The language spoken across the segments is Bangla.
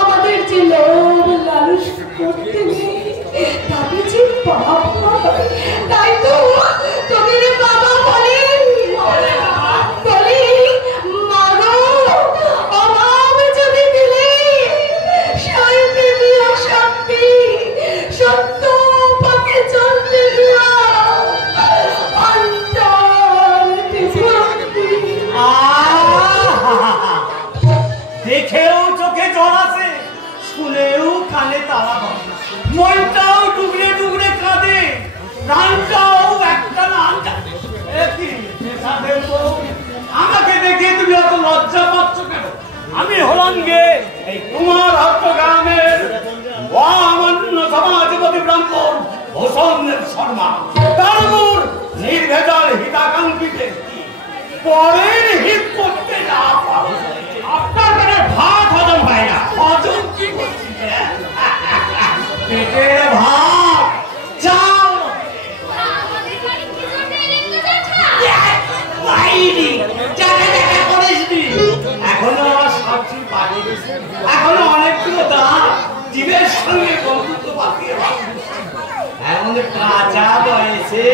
আমাদের যে লোভ লালস করতে নেই তাকে যে তাই তো তোদের বাবা বলেন মাগো অভাব যদি দিলে সইতে দিও শক্তি, সত্য পথে চলতে দিও অন্তর শক্তি। দেখেও চোখে জল আছে, শুনেও কানে তালা ধরে, মনটাও টুকরে টুকরে কাঁদে, প্রাণটাও একটা না আমাকে দেখে তুমি অত লজ্জা পাচ্ছ কেন? আমি হলাম গে এই কুমার হট্ট গ্রামের অমান্য সমাজপতি ব্রাহ্মণ হোসেনের শর্মা। তার নির্ভেজাল হিতাকাঙ্ক্ষীতে পরের হিত করতে না পারো, আপনার কাছে ভাত হজম হয় না। হজম কি করছি? পেটের ভাত চাও এখনো আমার সাক্ষী পাঠিয়ে দিচ্ছে, এখনো অনেকগুলো দাঁত জীবের সঙ্গে বন্ধুত্ব পাঠিয়ে এমন কাঁচা বয়সে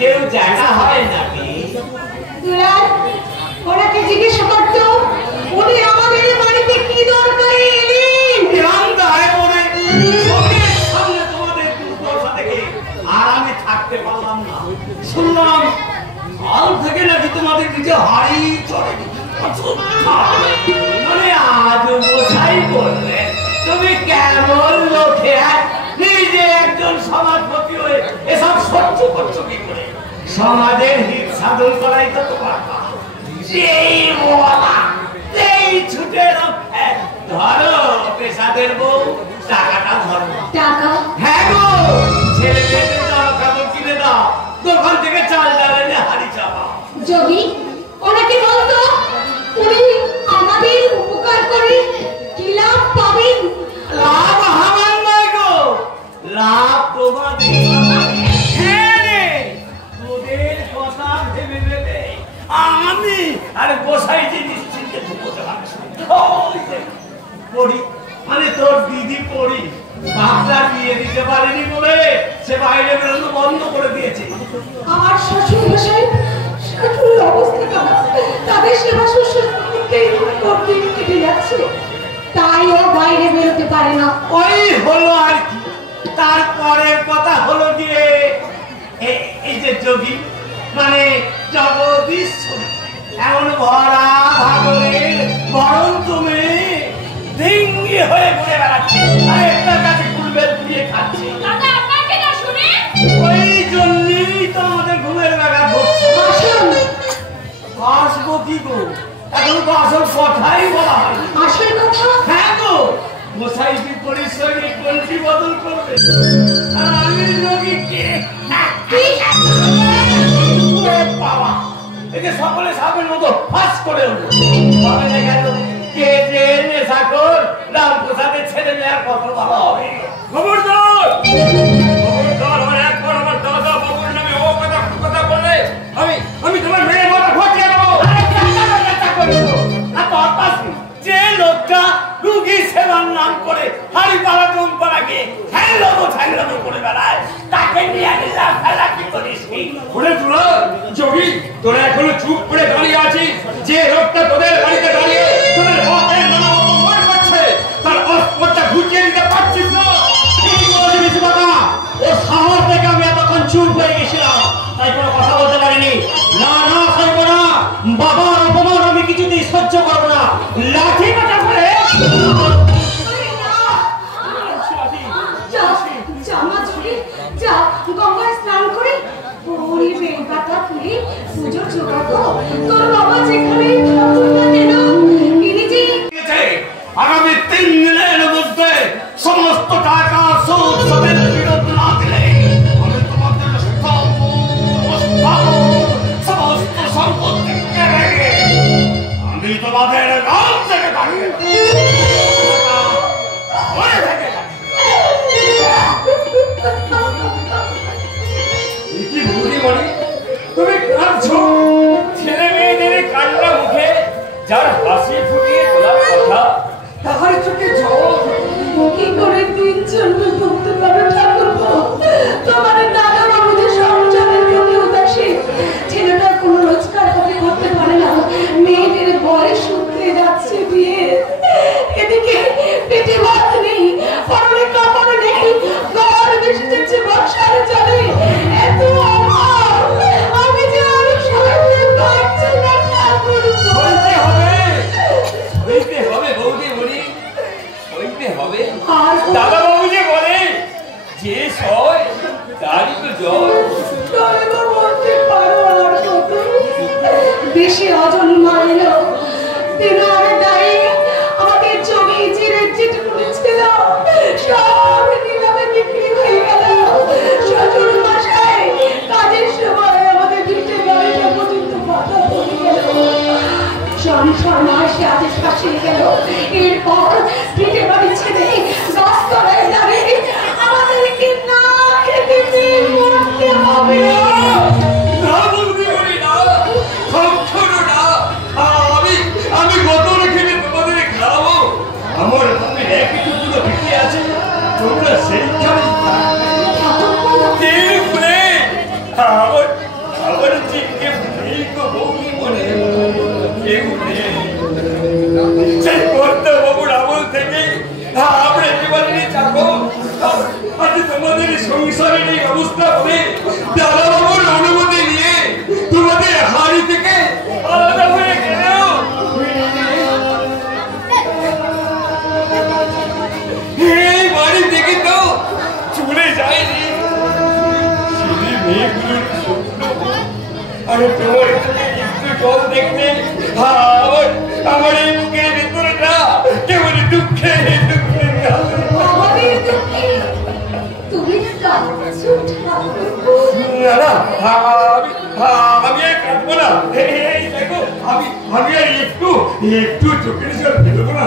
কেউ জানা হয় নাকি? ওনাকে জিজ্ঞেস করতো উনি আমাদের বাড়িতে কি দরকারে আর আমি থাকতে পারলাম না। শুনলাম কাল থেকে নাকি তোমাদের নিচে হাড়ি চড়ে, মানে আজ গোসাই বললে তুমি কেমন লোকে নিজে একজন সমাজপতি হয়ে এসব সহ্য করছো কি করে? সমাজের হিত সাধন করাই তো তোমার কাজ। যেই বলা সেই ছুটে ধরো পেশাদের বউ, টাকাটা ধরো। টাকা? হ্যাঁ গো, ছেলে মেয়েদের জামা কাপড় কিনে দাও, দোকান থেকে চাল ডাল এনে হাড়ি চাপা। যদি ওনাকে বলতো উনি আমাদের উপকার করে কি লাভ পাবেন? লাভ আমার নয় গো, লাভ তোমাদের। হ্যাঁ রে, তোদের কথা ভেবে ভেবে আমি আর গোসাই যে নিশ্চিন্তে ঢুকতে পারছি। পড়ি মানে তোর দিদি পড়ি বাপরা বিয়ে দিতে পারেনি বলে সে বাইরে বেরোনো বন্ধ করে দিয়েছে। আমার শ্বশুর মশাই শ্বশুরের অবস্থা খারাপ, তাদের সেবা শ্বশুরকেই করতে কেটে যাচ্ছে, তাই ও বাইরে বেরোতে পারে না। ওই হলো আর কি। তারপরের কথা হলো গিয়ে এই যে যোগী মানে জগদীশ্বর এমন ভরা ভাগরের বরং তুমি ডিঙ্গি হয়ে ঘুরে বেড়াচ্ছে আর একটার কাছে কুলবেল দিয়ে খাচ্ছে। ওই জন্যই তো আমাদের ঘুমের ব্যাঘাত ঘটছে। আসবো কি গো, এখন তো আসল কথাই বলা হয়। আসল কথা? হ্যাঁ গো, গোসাইটি পরিশ্রমী কোনটি বদল করবে আর আমি যোগীকে বাবা একে সকলে সাপের মতো ফাঁস করে উঠল। গেল কে যে নেশাখোর রামপ্রসাদের ছেলে মেয়ের কথা বলা হবে। খবরদার খবরদার, একবার আমার দাদা বাবুর নামে ও কথা বললে আমি তোমার মেয়ের মাথা ঘটিয়ে দেবো। যে লোকটা রুগী সেবার নাম করে হাড়ি পাড়া জম পাড়া গিয়ে ঠ্যাংলামো করে বেড়ায়, তাকে নিয়ে নিলাম ফেলা কি করিস? যোগী তোরা এখনো চুপ করে দাঁড়িয়ে আছিস? যে লোকটা তোদের বাড়িতে দাঁড়িয়ে তোদের হকের নানা অপমান করছে তার অস্পদটা ঘুরিয়ে দিতে পারছিস না? ঠিক বলেছিস বাবা, ওর সাহস থেকে আমি এতক্ষণ চুপ হয়ে গেছিলাম, তাই কোনো কথা বলতে পারিনি। না না করবো না, বাবার অপমান আমি কিছুতেই সহ্য করবো না। লাঠি কাটা করে গঙ্গায় স্নান করে ওরে বেলপাতা ফুলে পুজো জোগাড় তোর বাবা যেখানেই থাকুক না কেন আগামী 3 দিনের মধ্যে সমস্ত টাকা সুদ সবের ফেরত না দিলে আমি তোমাদের সমস্ত সম্পত্তি কেড়ে আমি তোমাদের গান থেকে দাঁড়িয়ে আমার চিনকে বৌনি মনে সেই করতে বাবুর আমল থেকে আমরা একেবারে যাবো। আজ তোমাদের সংসারের এই অবস্থা হবে দাদা বাবুর অনুমতি নিয়ে তোমাদের হাড়ি থেকে আলাদা হয়ে গেলেও এই বাড়ি থেকে তো চলে যায়নি। আরে তোমার একটু জল দেখতে আমার এই মুখের ভেতরটা কেমন দুঃখে দুঃখে আমি আর কাঁদবো না। দেখো আমি আর একটু চোখের জল ফেলবো না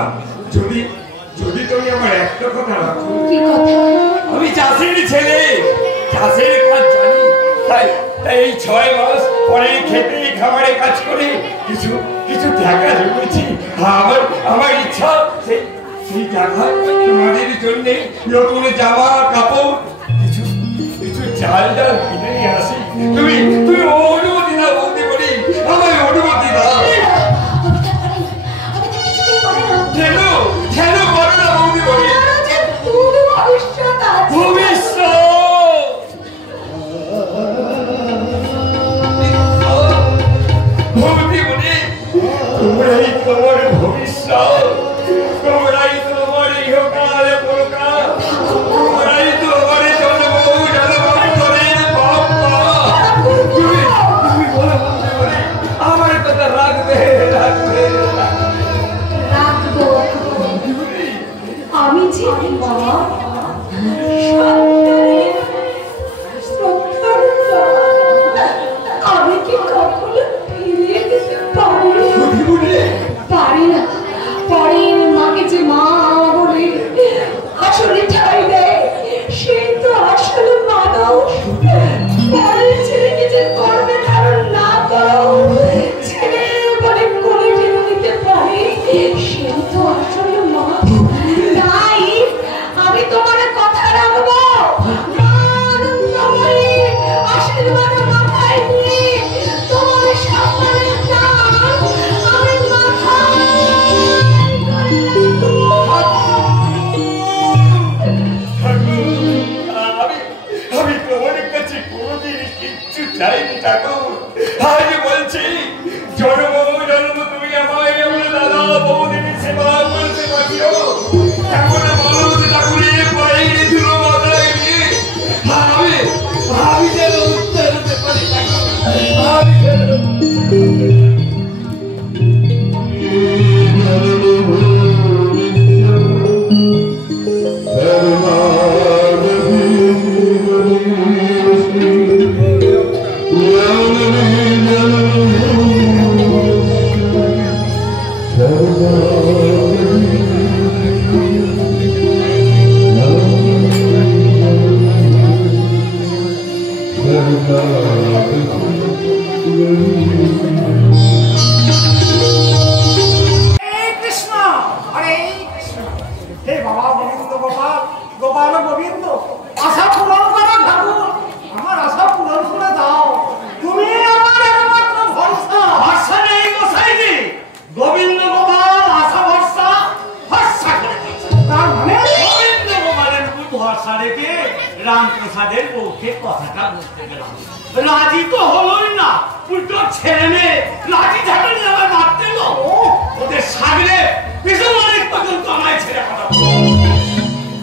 যদি যদি তুমি আমার একটা কথা রাখো। আমি চাষের ছেলে, চাষের কাজ জানি, তাই এই 6 মাস পরে খেতে খাবারে কাজ করে কিছু কিছু টাকা জমেছি। আমার ইচ্ছা সেই টাকা তোমাদের জন্য নতুন জামা কাপড় কিছু চাল ডাল কিনে নিয়ে আসি। তুমি অনুমতি না বলতে পারি, আমার অনুমতি দাও। কেন কেন করো না বলতে পারি? ভবিষ্যৎ তোমরাই তোমার ভবিষ্যৎ, তোমরাই তোমার ইহকাল পরকাল, তোমরাই তোমার জন্মজন্মান্তরের বাবা। তুমি বলে বলতে পারি আমার কথা রাখবে রাখবে রাখবো। আমি জানি বাবা আমি কি কখনো ফিরিয়ে দিতে পারি না। পরের মাকে যে মা বলে আসলে ঠাই দেয় সে তো আসলে মানুষ। পরের ছেলেকে যে করবে ধারণ না করো, ছেলে বলে কোলে টেনে দিতে পারে সে তো আসলে মা। তাই আমি তোমার কথা রাখবো। আশীর্বাদ মাথায় নিয়ে তোমার সম্মানের দান আমি মাথায় আমি তোমার কাছে কোনোদিন কিচ্ছু চাইনি ঠাকুর। আজ বলছি জন্ম তুমি আমায় আমার দাদা বৌদির সেবা করতে পারিও। এখন মানুষ ঠাকুরের পায়ে ধুলো মাথায় নিয়ে আমি যেন উত্তর হতে পারি আমি যেন রামপ্রসাদের পক্ষে কথাটা বুঝতে গেলাম। রাজি তো হলোই না, উল্টো ছেলে মেয়ে লাঠি ঝাঁটা নিয়ে আমার মারতে এলো। ওদের সাগরে পিছন অনেক পর্যন্ত আমায় ছেড়ে পাঠাবো।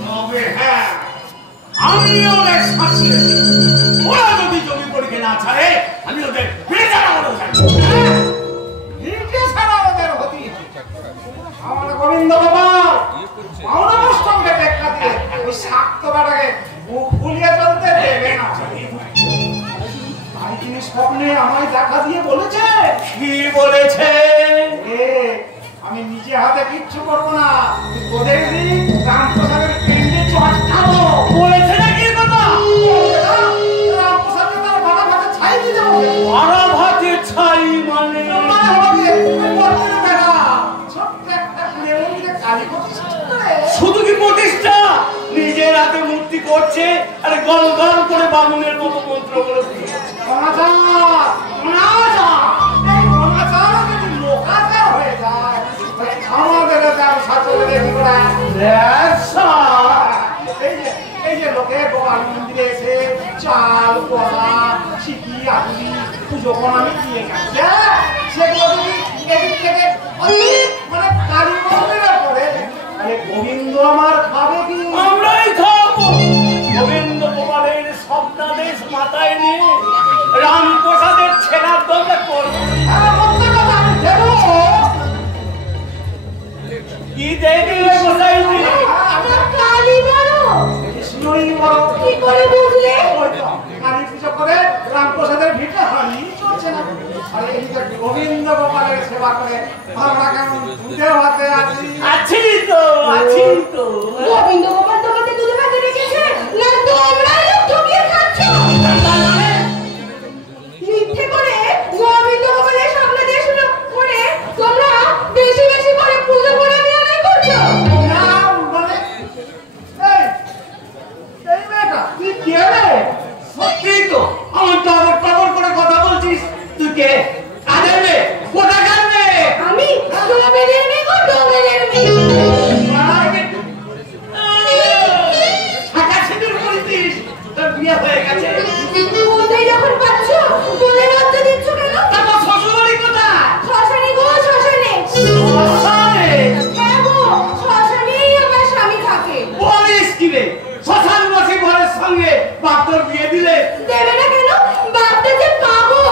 তবে হ্যাঁ, আমি ওদের শাসিয়েছি। ওরা যদি জমি পরীক্ষা না ছাড়ে আমি ওদের বেজারা হলো ছাড়বো। আমার গোবিন্দ বাবা মাওনা মস্তকে দেখা দিয়ে ওই শাক্ত বেটাকে মুখ ফুলিয়ে চলতে দেবে না। তাই তিনি স্বপ্নে আমায় দেখা দিয়ে বলেছে। কি বলেছে? আমি নিজে হাতে কিচ্ছু করবো না, ওদের রামপ্রসাদের পেন্ডে চটকাবো বলেছে না কি কথা? রামপ্রসাদকে তার ভাড়া ভাতে ছাই দিয়ে দেবো। ভাড়া ভাতে ছাই মানে ছোট্ট একটা কুড়ে মন্দিরে কালী প্রতিষ্ঠা করে। শুধু কি প্রতিষ্ঠা, নিজের হাতে মূর্তি করছে আর গল গল করে বামুনের মতো মন্ত্র করে এই যে লোকে গোপাল মন্দিরে এসে চাল কলা চিকি আগুলি পুজো প্রণামী দিয়ে গেছে সেগুলো যদি এদিক থেকে মানে কালী মন্দিরে পড়ে তাহলে গোবিন্দ আমার খাবে কি? আমরাই খাবো। গোবিন্দ গোপালের স্বপ্নাদেশ মাথায় নিয়ে রামপ্রসাদের ছেলার দরজা করবো। কি দেখলে গোসাইজি? কালী বড় কৃষ্ণই বড়। কি করে বুঝলে? কালী পুজো করে রামপ্রসাদের ভিটে হানি চলছে না। আর এইদিকে গোবিন্দ গোপালের সেবা করে আমরা কেমন দুধে ভাতে আছি। আছি তো, আছি তো। গোবিন্দ গোপাল তোমাকে দুধে ভাতে রেখেছে না তোমরাই লোক ঠকিয়ে খাচ্ছ? মিথ্যে করে গোবিন্দ গোপালের সামনে দেশ করে তোমরা বেশি বেশি করে পুজো করে আদায় করছো। না মানে এই মেয়েটা তুই কে রে? সত্যি তো, আমার টগর টগর করে কথা বলছিস। তুই কে? কাদের মেয়ে? কোথাকার মেয়ে? আমি ডোবেদের মেয়ে গো, ডোবেদের মেয়ে। শাখা সিঁদুর করেছিস? তোর বিয়ে হয়ে গেছে? কোথায় যখন পাচ্ছ বলে লজ্জা দিচ্ছ কেন? তারপর শ্বশুরবাড়ি কোথায়? শ্মশানে গো, শ্মশানে। শ্মশানে? হ্যাঁ গো, শ্মশানেই আমার স্বামী থাকে। বলিস কি রে? শ্মশানবাসী ঘরের সঙ্গে বাপ তোর বিয়ে দিলে? দেবে না কেন? বাপটা যে পাগল।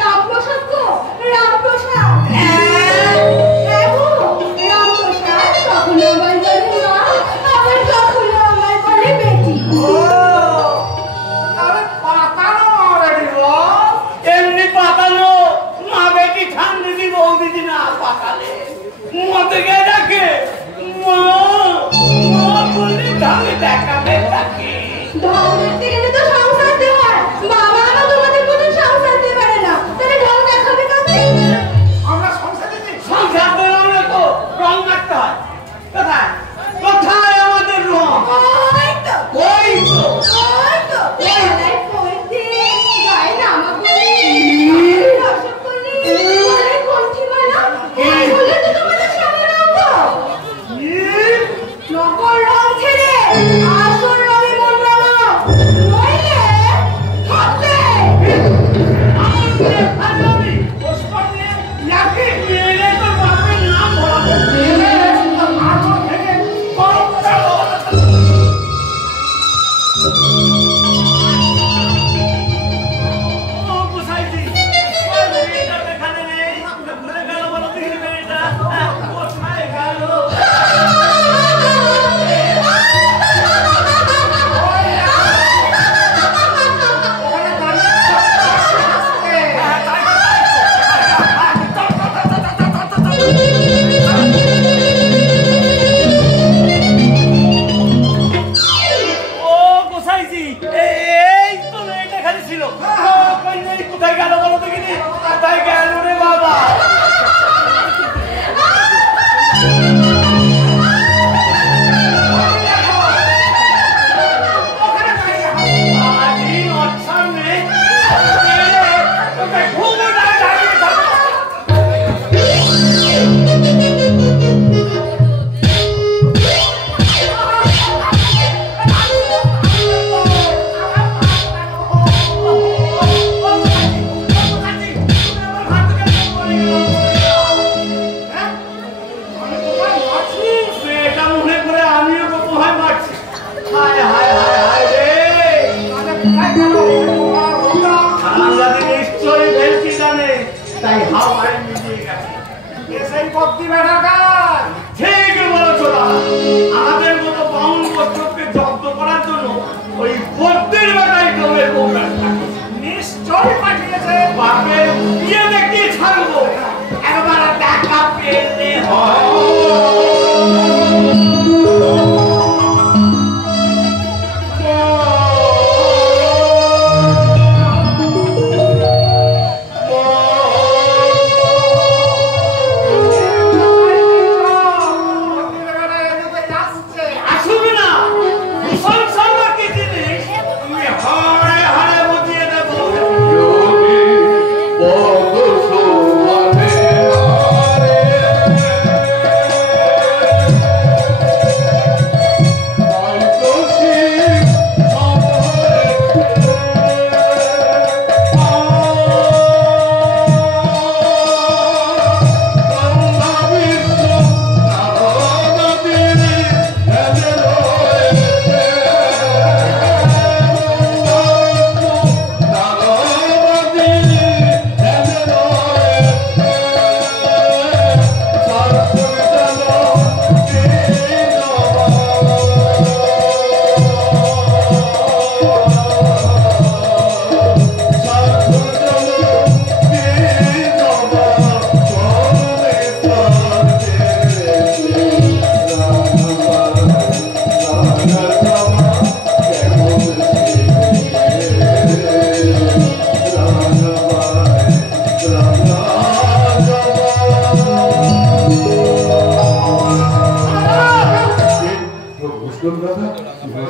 রামপ্রসাদ গো, রামপ্রসাদ। হ্যাঁ গো, রামপ্রসাদ কখনো আমায় বলে মা, আবার কখনো আমায় বলে বেটি। তাহলে পাতানো অলরেডি গো। এমনি পাতানো, মা বেটি ঠান দিদি বউ দিদি না পাতালে মতে গে ডাকে মা, মা বলে ঢালে দেখাবে তাকে। ঢং দেখতে গেলে তো সংসার দেওয়ার। বাবা আমার তোমাদের মতন সংসার দিতে পারে না, তাহলে ঢং দেখাবে কাকে? আমরা সংসারে দিই। সংসার দিলাম না তো, রং মারতে হয়। কোথায় কোথায় আমাদের রং? ওই তো, ওই তো ওই তো, গলায় পড়তে, গায়ে নামা পড়ে, রসব পড়ে, গলায় কণ্ঠি মালা, এগুলো তো তোমাদের সামনে রঙ। নকল রং ছেড়ে আসল রঙে মন রাঙাও, নইলে হাতে। পুষ্পর নিয়ে ইয়াকে মেরে তোর বাপের নাম বলাবো। আগুন থেকে ও গোসাইজি, ওই মেয়েটা এখানে নেই। ভুলে গেল বলো দেখি মেয়েটা কোথায় গেল? ওখানে দাঁড়িয়ে ও গোসাইজি, এই তো মেয়েটা এখানে ছিল। কই নেই, কোথায় গেল বলো দেখিনি? কোথায় গেল রে বাবা? আজি অচ্ছার মেয়ে, তোকে খুব দাঁড়িয়ে থাকো। মেয়েটা মনে করে আমিও কোথায় মারছি। হায় হায় হায় হায় রে, আল্লাহ নিশ্চয়ই ভেলকি জানে, তাই হাওয়ায় মিলিয়ে গেছে। সেই ভক্তি বেটার কাজ। ঠিক বলেছো দাদা, আমাদের মতো বাউন বস্ত্রকে জব্দ করার জন্য ওই ভক্তির বেটাই ডোবের বউরা থাকে। নিশ্চয়ই পাঠিয়েছে। বাপের বিয়ে দেখিয়ে ছাড়বো, একবার দেখা পেলে হয়। ভক্তি বেটা এদিকে আসছে। আসুক না,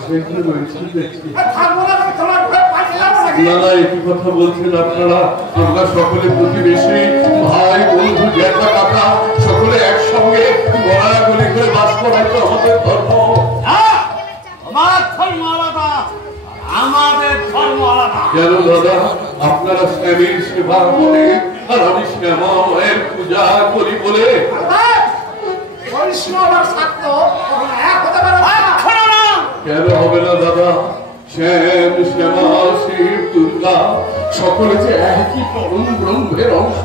সেখানে রয়েছে দেখছি। থাকবো না, আমি তোমার ঘরে পাঠিয়ে যাবো নাকি? না না, একই কথা বলছেন আপনারা। আমরা সকলে প্রতিবেশী, ভাই বন্ধু জ্যাঠা কাকা, সকলে একসঙ্গে গড়াগড়ি করে বাস করাই তো আমাদের ধর্ম। আমার ধর্ম আলাদা, আমাদের ধর্ম আলাদা। কেন দাদা, আপনারা স্বামীর সেবা করে আর আমি শ্যামা মায়ের পূজা করি বলে? বৈষ্ণব আর শাক্ত কখনো এক হতে পারে না। কেন হবে না দাদা? শ্যাম, শ্যামা, শিব, দুর্গা সকলে যে একই পরম ব্রহ্মের অংশ।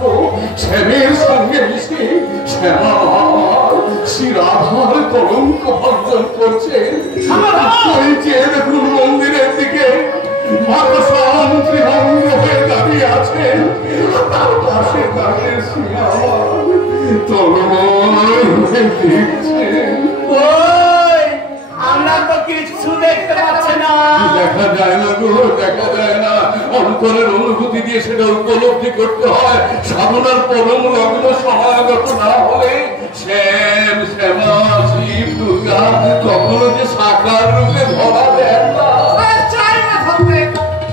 শ্যামের সঙ্গে মিশে শ্যামা শ্রী রাধার কলঙ্ক ভঞ্জন করছে। ওই যে দেখুন মন্দিরের দিকে মাতা ত্রিভঙ্গ হয়ে দাঁড়িয়ে আছে, তার পাশে কাঠের শ্যামা তলময় হয়ে দেখছে। আমরা তো কিছু দেখতে পাচ্ছি না। দেখা যায় না গো, দেখা যায় না। অন্তরের অনুভূতি দিয়ে সেটা উপলব্ধি করতে হয়। সাধনার পরম লগ্ন সমাগত না হলে শ্যাম, শ্যামা, শিব, দুর্গা কখনো যে সাকার রূপে ধরা দেয় না। চাই না ধরতে।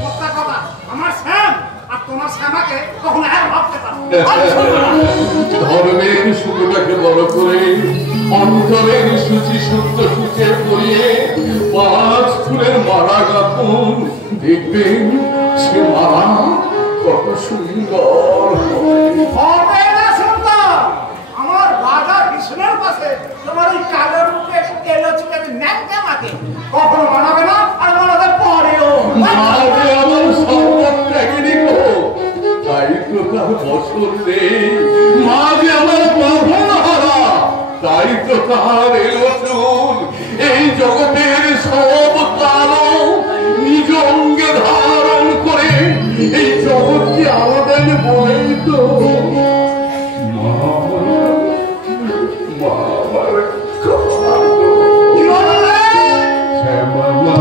মোদ্দা কথা, আমার শ্যাম আর তোমার শ্যামাকে কখনো এক ভাবতে পারো না। ধর্মের শুরুটাকে বড় করে অন্তরের সূচি সূত্র সূচে করিয়ে 5 ফুলের মালা গাঁথুন, দেখবেন সে মালা কত সুন্দর হবে না সুন্দর। আমার রাজা কৃষ্ণের পাশে তোমার ওই কালো মুখে এলো চুকে ন্যাংটা মাকে কখনো মানাবে না, আর মানাতে পরেও মাকে আমার সর্বত্যাগিনী গো। তাই তো তার বছর নেই। মা যে আমার বাঁধনহারা, তাই তো তাহার এলো চুল। এই জগতের সব কালো নিজ অঙ্গে ধারণ করে এই জগৎকে আমাদের বলেই তো মা আমার কি বললে? শ্যামা মা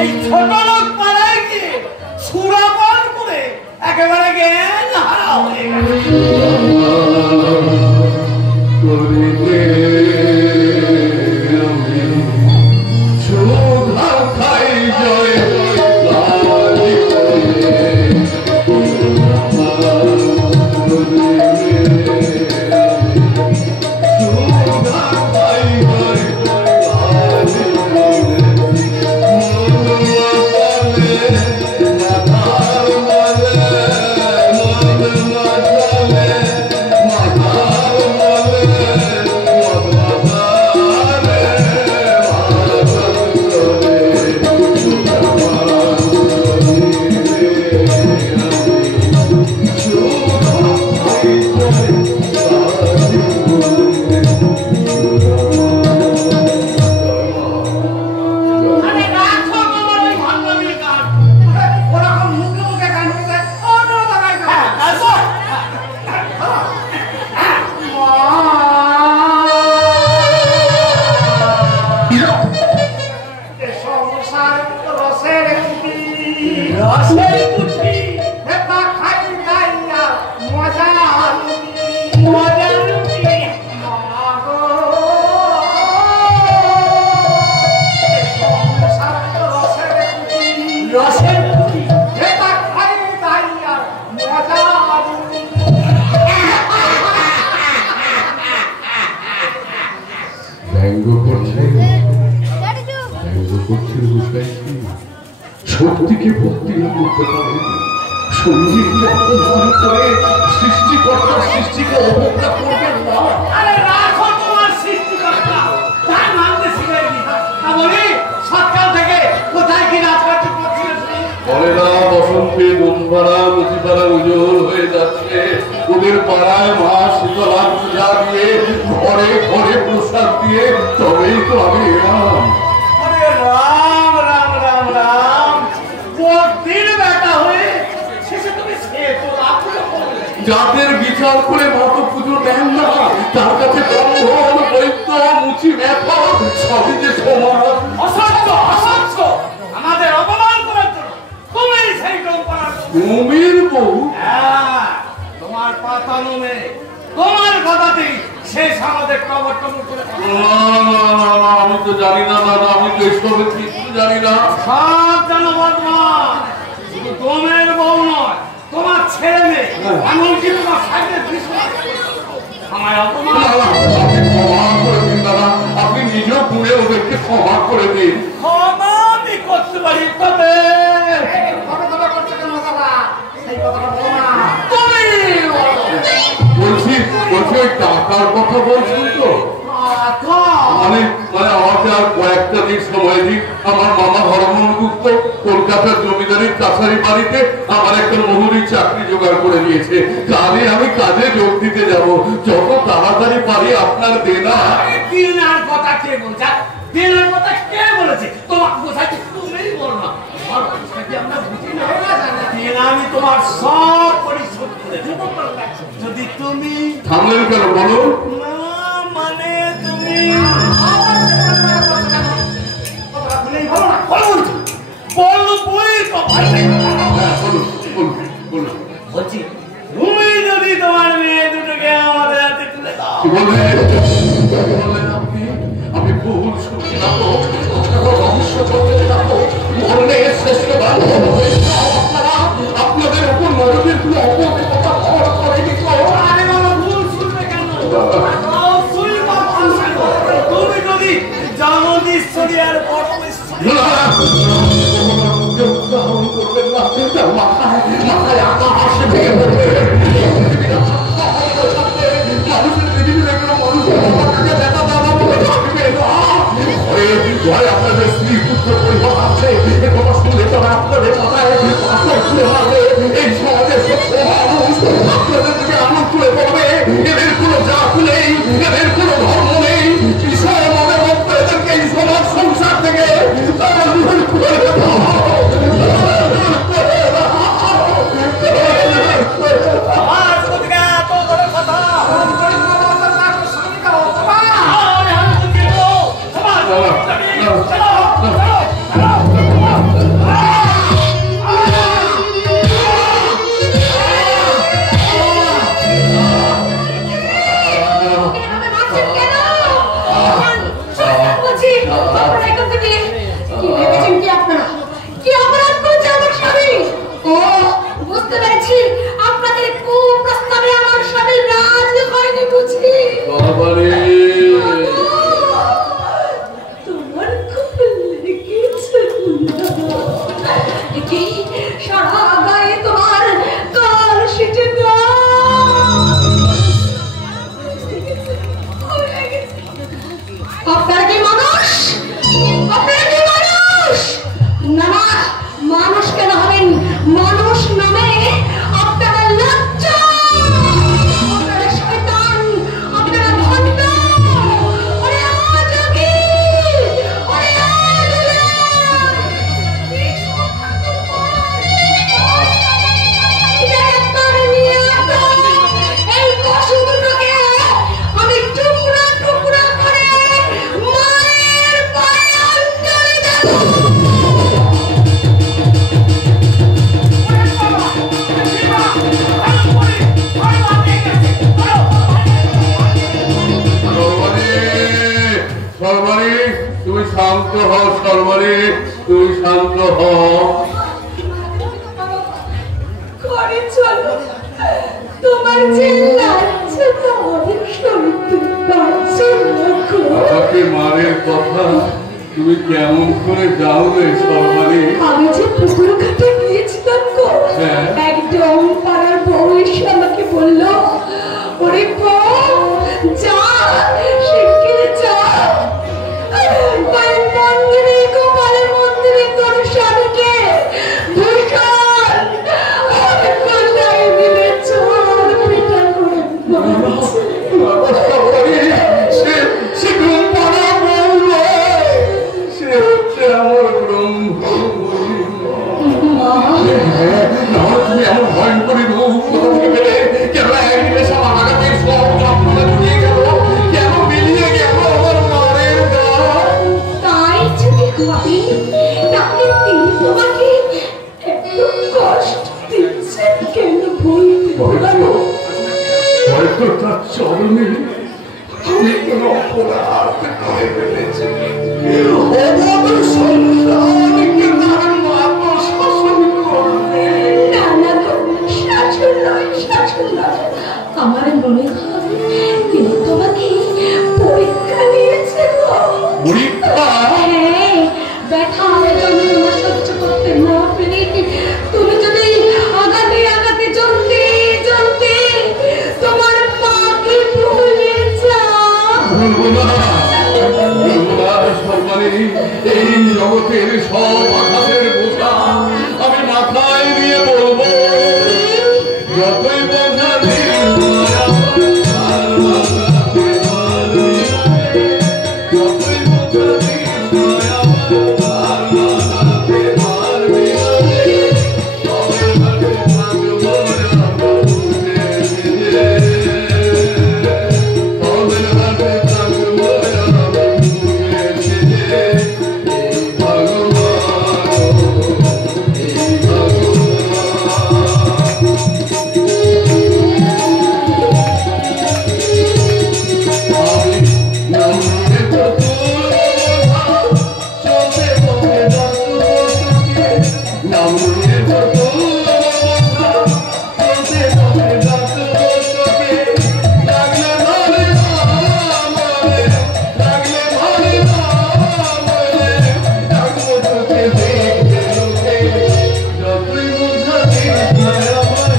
এই ছোট লোক পাড়ায় কি সুরাপান করে একেবারে জ্ঞান হারা হয়ে Thank you. রসের পুরি। এটা খাই তাই আর মজা ব্যঙ্গ করছে ব্যঙ্গ করছে বুঝাইছি সত্যিকে ভক্তি না করতে পারে সঙ্গীতকে অপমান করে সৃষ্টিকর্তা সৃষ্টিকে অবজ্ঞা করবেন না। আরে রাখো তোমার সৃষ্টিকর্তা, তার নামতে শিখাইনি। বলি সকাল থেকে কোথায় কি রাজকার্য করছিলেন? বলে না বসন্তে দোমপাড়া মুচিপাড়া উজ্জ্বল হয়ে যাচ্ছে। ওদের পাড়ায় মা শীতলা পূজা দিয়ে ঘরে ঘরে প্রসাদ দিয়ে তবেই তো আমি এলাম। আরে রাম রাম রাম রাম, দিন বেটা হয়ে শেষে তুমি সে তো যাদের বিচার করে মত পুজো দেন না তার কাছে ব্রাহ্মণ বৈদ্য মুচি মেথর সবই যে সমান। অসত্য অসত্য, আমাদের অপমান করার জন্য তুমি সেই কল্পনার কুমির বউ তোমার পাতানো মেয়ে, তোমার কথাতেই শেষ আমাদের কবর টবর করে। আমি তো জানি না দাদা, আমি তো এসবের কিছু জানি না। সব জানো বদমান, শুধু তোমার বউ নয়, তোমার ছেলে মেয়ে, এমনকি তোমার সাইডের বিষয় আমায় অপমান। আপনি ক্ষমা করে দিন দাদা, আপনি নিজেও পুড়ে ওদেরকে ক্ষমা করে দিন। ক্ষমা আমি করতে পারি, তবে কবে কবে করছে কেন দাদা সেই কথাটা বলো না। তুমি বলছি ওই টাকার কথা বলছেন তো? মানে আমাকে আর কয়েকটা দিন সময় দিন। আমার মামা হরমোহনগুপ্ত কলকাতার জমিদারির কাছারি বাড়িতে আমার একটা মহুরি চাকরি জোগাড় করে দিয়েছে। কালই আমি কাজে যোগ দিতে যাব। যত তাড়াতাড়ি পারি আপনার দেনা। দিনের কথা কে বলছে? দিনের কথা কে বলেছে? তোমার বোঝাতে তুমিই বলো না। আমার অবস্থাকে আমরা বুঝি না। দিন আমি তোমার সব পরিশোধ করে দেবো, যদি তুমি থামলেন কেন বলুন? না মানে তুমি বলবই তো ভাই। হ্যাঁ বলুন বলুন বলুন। বলছি তুমি যদি তোমার মেয়ে দুটোকে আমাদের হাতে তুলে দাও। কি বললেন আপনি? আমি ভুল শুনছি না তো? রহস্য করতে থাকো। মরণে শ্রেষ্ঠ বান্ধব হয়েছে আপনারা। আপনাদের উপর নরকের কোনো অপরাধের কথা খবর করেনি তো? আরে বাবা, ভুল শুনবে কেন? শুনবা কেন? তুমি যদি জগদীশ্বরী আর পরমেশ্বরী উদাহরণ করবেন না। তার মাথায় আকাশ ভেঙে পড়বে। মানুষের পৃথিবীর এগুলো মানুষের দেখা দাদা বলে থাকবে না। ঘরে আপনাদের স্ত্রী পুত্র পরিবার আছে, এ কথা শুনলে তবে আপনাদের মাথায় পাথর ছুঁড়ে মারবে। এই সমাজের সত্য মানুষ আপনাদের দিকে আঙুল তুলে পড়বে। এদের কোনো জাত নেই, এদের কোনো ধর্ম নেই। বিষয় মনে মধ্যে এদেরকে এই সমাজ সংসার থেকে তারা দূর করে দাও। আর তোকে এত বড় কথা বুঝতে পেরেছি, আপনাদের কুপ্রস্তাবে আমার স্বামীর রাজ হয়নি বুঝি। তোমার খুব লেগেছে কি? সারা গায়ে তোমার কাল সেটে আপনারা কি মানুষ? আপনারা কি মানুষ? না না, মানুষ কেন হবেন? মানুষ নামে আপনারা লজ্জা, আপনারা শয়তান, আপনারা ভণ্ড। ওরে আজগি, ওরে আজগি। এই পশু দুটোকে আমি টুকরা টুকরা করে মায়ের পায়ে অঞ্জলি দেব। সর্বাণী তুমি শান্ত হও। সর্বাণী তুমি শান্ত হও। তোমার যে লাচ্ছাটা অনেক সত্যি পারছো না গো। আমাকে মারের কথা তুমি কেমন করে যাও রে সরকারি? আমি যে পুকুর ঘাটে গিয়েছিলাম গো, হ্যাঁ। একদম পাড়ার বউ এসে আমাকে বললো, ওরে বউ যা শিগগির যা মায়ের মন্দিরে, গোপালের মন্দিরে তোর স্বামীকে ভূষণ কোথায় মিলে চোর পিটা করে মারছে। সে গোপালা বলল, সে হচ্ছে আমার ব্রহ্ম। তুমি এমন ভয়ঙ্করী রূপ কোথা থেকে পেলে? কেন একদিনে সব আঘাতে সব যন্ত্রণা জড়িয়ে গেল? কেন মিলিয়ে গেল আমার মায়ের গান? তাই যদি হবে তাহলে তিনি তোমাকে এত কষ্ট দিচ্ছেন কেন বলতে পারো? হয়তো তার চরণে আমি কোনো অপরাধ করে ফেলেছি। অবধ সংসারকে তার মাত্র শাসন করবে। না না গো, শাশুড় নয়, শাশুড় নয়। আমার মনে হয় তিনি তোমাকে পরীক্ষা নিয়েছে গো। পরীক্ষা? হ্যাঁ, ব্যথা যন্ত্রণা সহ্য করতে না পেরে তুমি যদি আগাতে আগাতে চলতে চলতে তোমার মাকে ভুলে যাও। ভুলবো না, ভুলবো না সর্বাণী। এই জগতের সব আঘাতের বোঝা আমি মাথায় নিয়ে বলবো, যতই বোঝা দিন মায়া আর মাথাতে মারবে, যতই বোঝা দিন মায়া আর মাথাতে মারবে, তবে হাতে থাকবো আমরা বুঝে নিজে, তবে হাতে থাকবো আমরা বুঝে নিজে। এই ভগবান, এই ভগবান।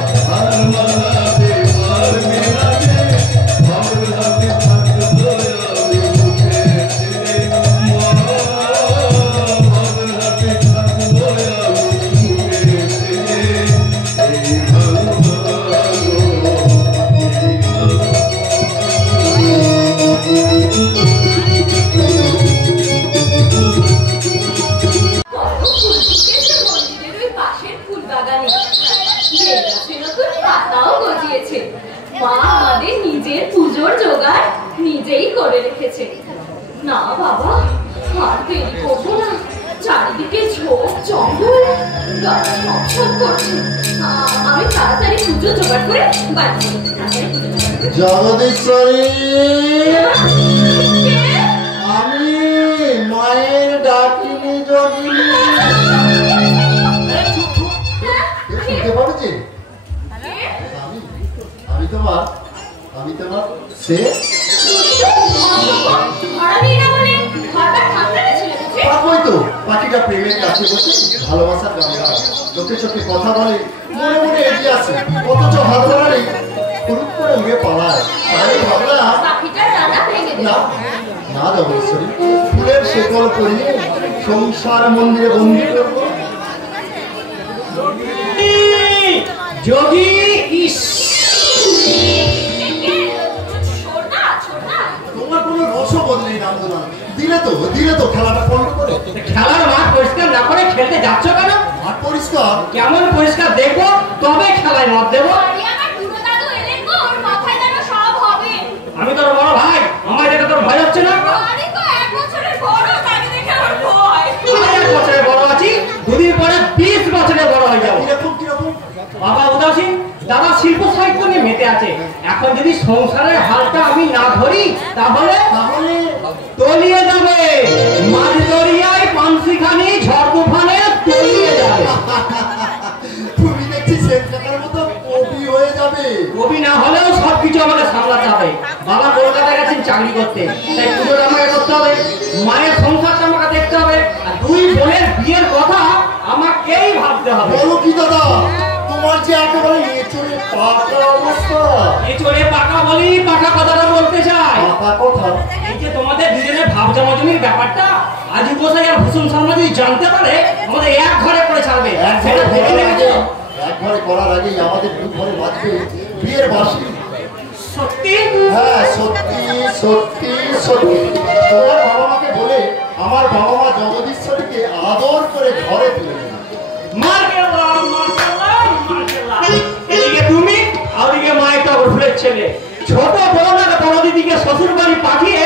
মা আমাদের নিজের পুজোর জোগাড় নিজেই করে রেখেছে। না বাবা, আর দেরি করবো না। চারিদিকে ঝোপ জঙ্গল, গাছ ছপ করছে। আমি তাড়াতাড়ি পুজো জোগাড় করে বাড়ি জগদীশ্বরী, আমি মায়ের ডাকিনি যোগিনী। শুনতে পারছি? আমি তোমার সে পাবই তো। পাখিটা প্রেমের কাছে বসে ভালোবাসার গান গায়, চোখে চোখে কথা বলে, মনে মনে এগিয়ে আসে, অথচ হাত ধরালে হলুদ করে উড়ে পালায়। তাই ভাবলাম না না জগদীশ্বরী, ফুলের শেকল পরিয়ে সংসার মন্দিরে বন্দি করবো। যোগী ইস, তোমার কোনো রসও বদলেই রামদোলা। দিলে তো খেলাটা বন্ধ করে। খেলার মাঠ পরিষ্কার না করে খেলতে যাচ্ছ কেন? মাঠ পরিষ্কার কেমন পরিষ্কার দেখবো, তবে খেলায় মত দেবো। আমি তোর বড় ভাই, আমার দেখে তোর ভয় হচ্ছে না? আর 1 বছরের বড় আছি, 2 দিন পরে 20 বছরের বড় হয়ে যাবো। কিরকম? বাবা উদাসীন, দাদা শিল্প সাহিত্য নিয়ে মেতে আছে। এখন যদি সংসারের হালটা আমি না ধরি তাহলে তলিয়ে যাবে। মাঝ দরিয়ায় পানসিখানি ঝড় তুফানে তলিয়ে যাবে। তুমি দেখছি শেখ কাকার মতো কবি চাকরি করতে, তাই পুজোটা আমাকে করতে হবে, মায়ের সংসারটা আমাকে দেখতে হবে, আর দুই বোনের বিয়ের কথা আমাকেই ভাবতে হবে। বলো কি দাদা, তোমার যে একেবারে এঁচড়ে পাকা অবস্থা। এঁচড়ে পাকা বলি, পাকা কথাটা বলতে চাই। পাকা কথা? এই যে তোমাদের দুজনের ভাব জমাজমির ব্যাপারটা আজ গোসাই আর ভূষণ শর্মা যদি জানতে পারে, আমাদের এক ঘরে করে ছাড়বে। এক ঘরে করার আগেই আমাদের দু ঘরে বাজবে বিয়ের বাঁশি। সত্যি? হ্যাঁ সত্যি সত্যি সত্যি। তোমার বাবা মাকে বলে আমার বাবা মা জগদীশ্বরীকে আদর করে ঘরে তুলে নেবে। এদিকে তুমি আর ওদিকে মায়ের ফুলের ছেলে, ছোট বড়টাকে বড় দিদিকে শ্বশুর বাড়ি পাঠিয়ে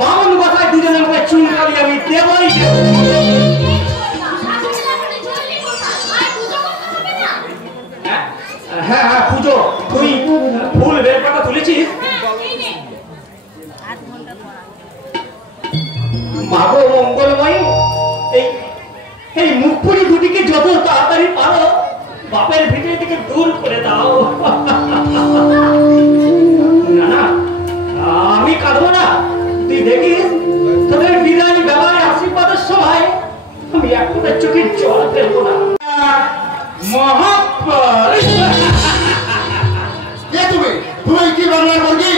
বামন কথায় দুজনের মুখে চুন কালি আমি দেবই দেব। হ্যাঁ হ্যাঁ পুজো, তুই ফুল বের পাতা তুলেছিস? মাগো মঙ্গলময়ী, এই মুখপুরি দুটিকে যত তাড়াতাড়ি পারো বাপের ভিতর থেকে দূর করে দাও। না না, আমি কাঁদবো না, তুই দেখিস তোদের বিদায় বেলায় আশীর্বাদের সময় আমি এক ফোঁটা চোখের জল ফেলবো না। তুমি কি বাংলার মুরগি?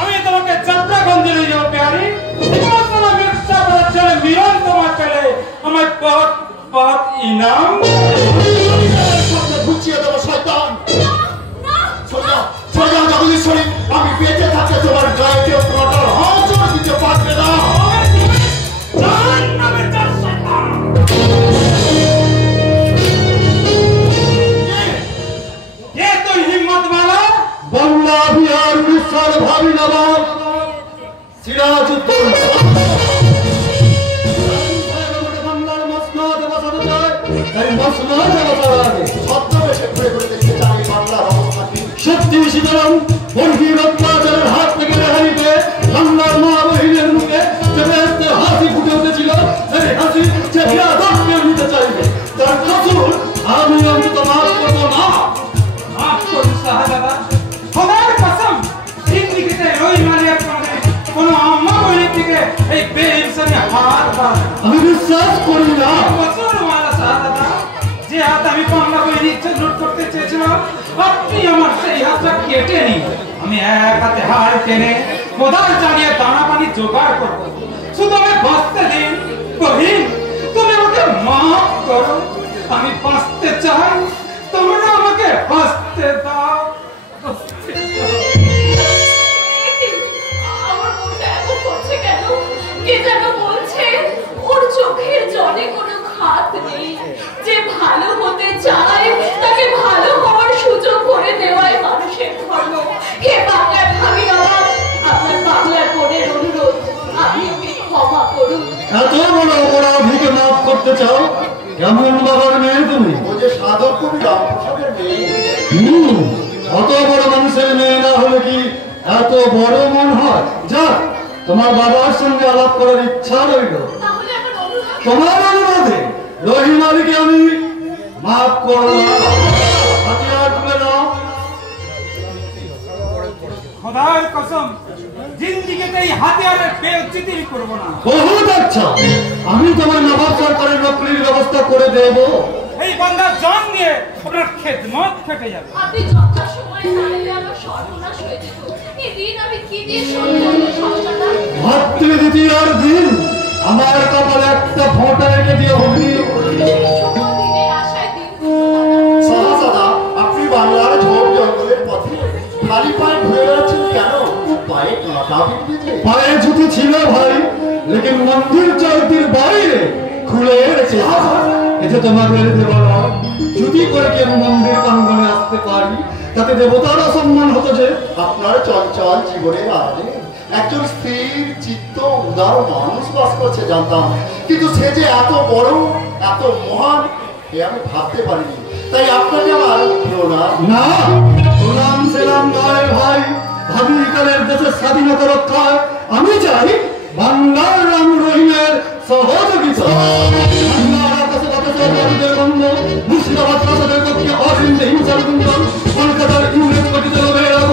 আমি তোমাকে যাত্রাগঞ্জে নিয়ে যাবো প্যারি, মিলন তোমার ছেলে আমার পথ পথ ইনাম বুঝিয়ে দেবো শয়তান। জগদীশ্বরী, আমি বেঁচে থাকতে তোমার গায়ে কেউ প্রটার হাজর দিতে পারবে না। বাংলা বিহার উড়িষ্যার ভাবি নবাব সিরাজউদ্দৌলা বাংলার মসনদে বসাতে চায়, তাই মসনদে বসার আগে ছদ্মবেশে ঘুরে ঘুরে দেখতে চাই বাংলার অবস্থা কি। সত্যি সুতরাং বর্গীর অত্যাচারের হাত থেকে রেহাই পেয়ে বাংলার মা বহিনের মুখে যে বেহেশতের হাসি ফুটে উঠেছিল, সেই হাসি যে বিয়াদব কেউ নিতে চাইবে, তার কসুর আমি অন্তত মাফ করবো না। মাফ করুন শাহজাদা, খোদার কসম, জিন্দেগিতে রই মারিয়া কোনো আম্মা বইয়ের দিকে এই বেইনসানি হাত বাড়ে আমি বিশ্বাস করি না। বছর মারা শাহজাদা, যে হাত আমি বাংলা বইয়ের ইচ্ছে লুট করতে চেয়েছিলাম, আপনি আমার সেই হাতটা কেটে নিন। আমি এক হাতে হাড় টেনে কোদাল চালিয়ে দানা পানি জোগাড় করবো, শুধু আমি বাঁচতে দিন। কহিন, তুমি আমাকে মাফ করো, আমি বাঁচতে চাই, তোমরা আমাকে বাঁচতে দাও। আমার মনটা এমন করছে কেন? কে যেন বলছে ওর চোখের জলে কোনো খাত নেই। যে ভালো হতে চায় তাকে ভালো হওয়ার সুযোগ করে দেওয়াই মানুষের ধর্ম। হে বাংলার ভাবি নবাব, আপনার বাংলার বোনের অনুরোধ, আপনি ওকে ক্ষমা করুন। এত বড় অপরাধীকে মাফ করতে চাও? কেমন বাবার মেয়ে তুমি? ও যে সাধক কবি রামপ্রসাদের মেয়ে। অত বড় মানুষের মেয়ে না হলে কি এত বড় মন হয়? যা, তোমার বাবার সঙ্গে আলাপ করার ইচ্ছা রইল। তাহলে আমার অনুরোধ, তোমার অনুরোধে রহিম আলীকে আমি মাফ করলাম। হাতিয়ার তুলে নাও। খোদার কসম, জিন্দেগিতে এই হাতিয়ারের বেইজ্জতি করব না। বহুত আচ্ছা, আমি তোমার নবাব সরকারের নকলির ব্যবস্থা করে দেব। এই বান্দার জান নিয়ে আপনার খেদমত ফেটে যাবে। আপনি যথা সময় না এলে আমার সর্বনাশ হয়ে যেত। এই দিন আমি কি দিয়ে শোধ করবো সংসারটা? ভাতৃ দ্বিতীয়ার দিন আমার কপালে একটা ফোঁটা রেখে দিয়ে হবি। দিনের আশায় দিন সহসাদা, আপনি বাংলার ঝোপ জঙ্গলের পথে খালি পায়ে ঘুরে বেড়াচ্ছেন কেন? পায়ে কাঁটা বিঁধেছে? পায়ে জুতো ছিল ভাই, লেকিন মন্দির চৌকির বাইরে খুলে রেখে এতে তোমাদের দেবতা যদি করে কেন মন্দির প্রাঙ্গণে আসতে পারি, তাতে দেবতার অসম্মান হতো যে। আপনার চঞ্চল জীবনের আড়ালে একজন স্থির চিত্ত উদার মানুষ বাস করছে জানতাম, কিন্তু সে যে এত বড় এত মহান এ আমি ভাবতে পারিনি। তাই আপনাকে আমার প্রণাম। না, প্রণাম সেলাম নয় ভাই, ভাবিকালের দেশের স্বাধীনতা রক্ষায় আমি চাই বাংলার রাম রহিমের সহযোগিতা। বাংলার আকাশে বাতাসে বারুদের গন্ধ, মুর্শিদাবাদ প্রাসাদের পক্ষে অহিংসা হিংসার গুঞ্জন, কলকাতার ইংরেজ গঠিত লোভের আগুন,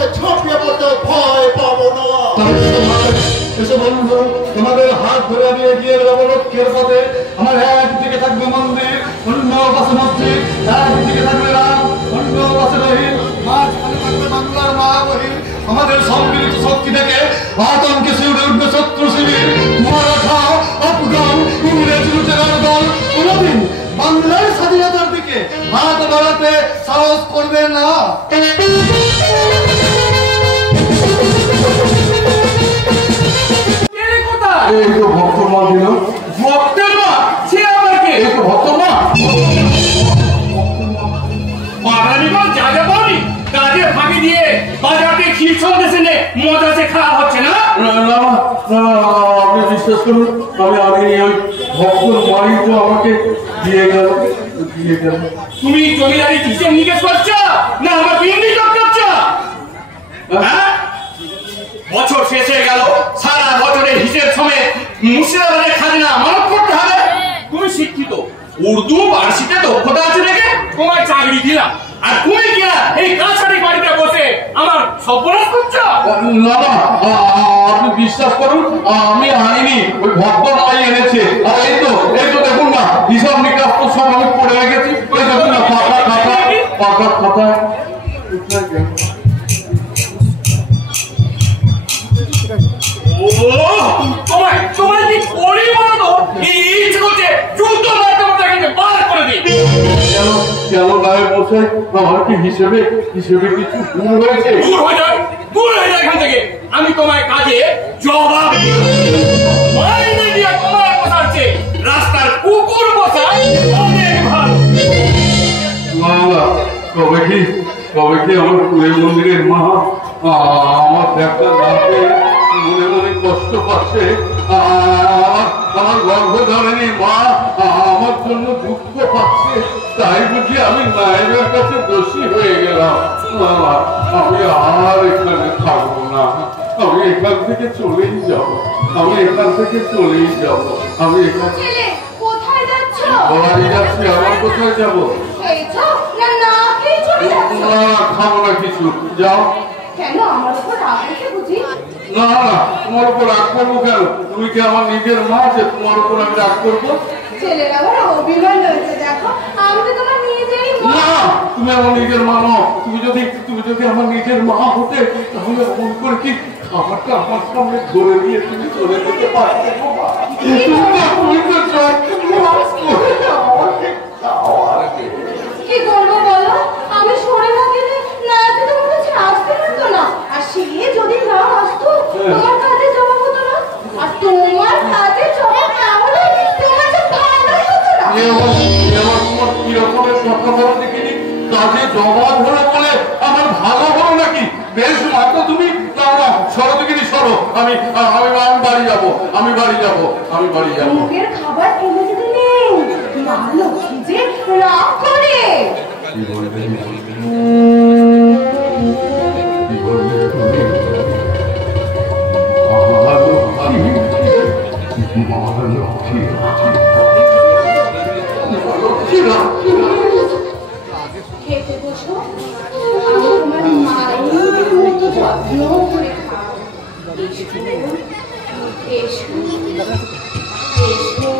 বুকে ঝাঁপিয়ে পড়তে ভয় পাবো না। এসে বন্ধু, তোমাদের হাত ধরে আমি এগিয়ে যাবো লক্ষ্যের পথে। আমার একদিকে থাকবে মন্দির, অন্য পাশে মসজিদ, একদিকে থাকবে রাম, অন্য পাশে রহিম, মাঝখানে থাকবে বাংলার মা বহিন। আমাদের সম্মিলিত শক্তি থেকে আতঙ্কে শিউরে উঠবে শত্রু শিবির। মারাঠা, আফগান, ইংরেজ লুটেরার দল কোনোদিন বাংলার স্বাধীনতার দিকে হাত বাড়াতে সাহস করবে না। এই তো ভক্তর মা দিল। ভক্তের মা? সে আবার কে? এই তো ভক্তর মা। বাঙালিগণ জায়গা পাওনি, কাজে ফাঁকি দিয়ে বাজারে ক্ষীর সন্দেশ এনে মজাতে খাওয়া হচ্ছে না? আপনি বিশ্বাস করুন, আমি ওই ভক্তর মাই তো আমাকে দিয়ে গেল। তুমি জমিদারি হিসেব নিকেশ করছো না আমার বিন্দি করছো? হ্যাঁ, বছর শেষ হয়ে গেল, সারা বছরের হিসেব সমেত মুর্শিদাবাদের খাজনা মানব করতে হবে। তুমি শিক্ষিত, উর্দু ফার্সিতে দক্ষতা আছে দেখে তোমার চাকরি দিলাম, আর তুমি কিনা এই কাছারি বাড়িতে বসে আমার সর্বনাশ করছো। না না, আপনি বিশ্বাস করুন, আমি আনিনি, ওই ভক্তর মাই এনেছে। আর এই তো দেখুন না, হিসাব নিকাশ তো সব আমি পড়ে রেখেছি। এই দেখুন না, পাকা খাতা। তোমার কি করি বলো তো? এই করছে যুদ্ধ মারতে মারতে বার করে দিই। কেন গায়ে মশাই, আমার কি হিসেবে কিছু ভুল হয়েছে? দূর হয়ে যায় এখান থেকে। আমি তোমার কাজে জবাব মাইনে দিয়ে তোমার বসাচ্ছে, রাস্তার কুকুর বসায় অনেক ভালো। কবে কি আমার পুরী মন্দিরের মা আমার দেখা না পেয়ে মনে মনে কষ্ট পাচ্ছে। আমার গর্ভধারিণী মা আমার জন্য দুঃখ পাচ্ছে। তাই বুঝি আমি মায়ের কাছে দোষী হয়ে গেলাম। আমি আর এখানে থাকবো না, আমি এখান থেকে চলেই যাবো। আমি এখান থেকে চলেই যাবো। আমি এখান ছেলে কোথায় যাচ্ছ? বাড়ি যাচ্ছি। আমার কোথায় যাবো? খেয়েছো না না খেয়ে চলে যাচ্ছ? না, খাবো না কিছু। যাও। কেন আমার উপর রাগ রেখে বুঝি? না না, তোমার উপর রাগ করবো কেন? তুমি কি আমার নিজের মা আছে তোমার উপর আমি রাগ করবো? ছেলের আবার অভিমান হয়েছে দেখো, আমি তো তোমার নিজেরই মা। না, তুমি আমার নিজের মা নও। তুমি যদি আমার নিজের মা হতে তাহলে ফোন করে কি খাবারটা আমার সামনে ধরে দিয়ে তুমি চলে যেতে পারতে? কি করবো বলো? আমি সরে না গেলে না তো তোমার কাছে আসতে পারতো না, আর সে যদি না আসতো তোমার কাজে জমা হতো না, আর তোমার কাজে জমা না হলে তোমার যে ভালোই হতো না। তোমার কি রকমের কথা বলো দেখিনি? কাজে জমা ধরে বলে আমার ভালো হলো নাকি? বেশ মাত্র তুমি সরো দেখিনি, সরো। আমি বাড়ি যাবো। মুখের খাবার খেলে যদি নেই মা লক্ষ্মী যে রাগ করে। খেতে বসো, আমি তোমার মায়ের মতো যত্ন করে খাও। এসো এসো।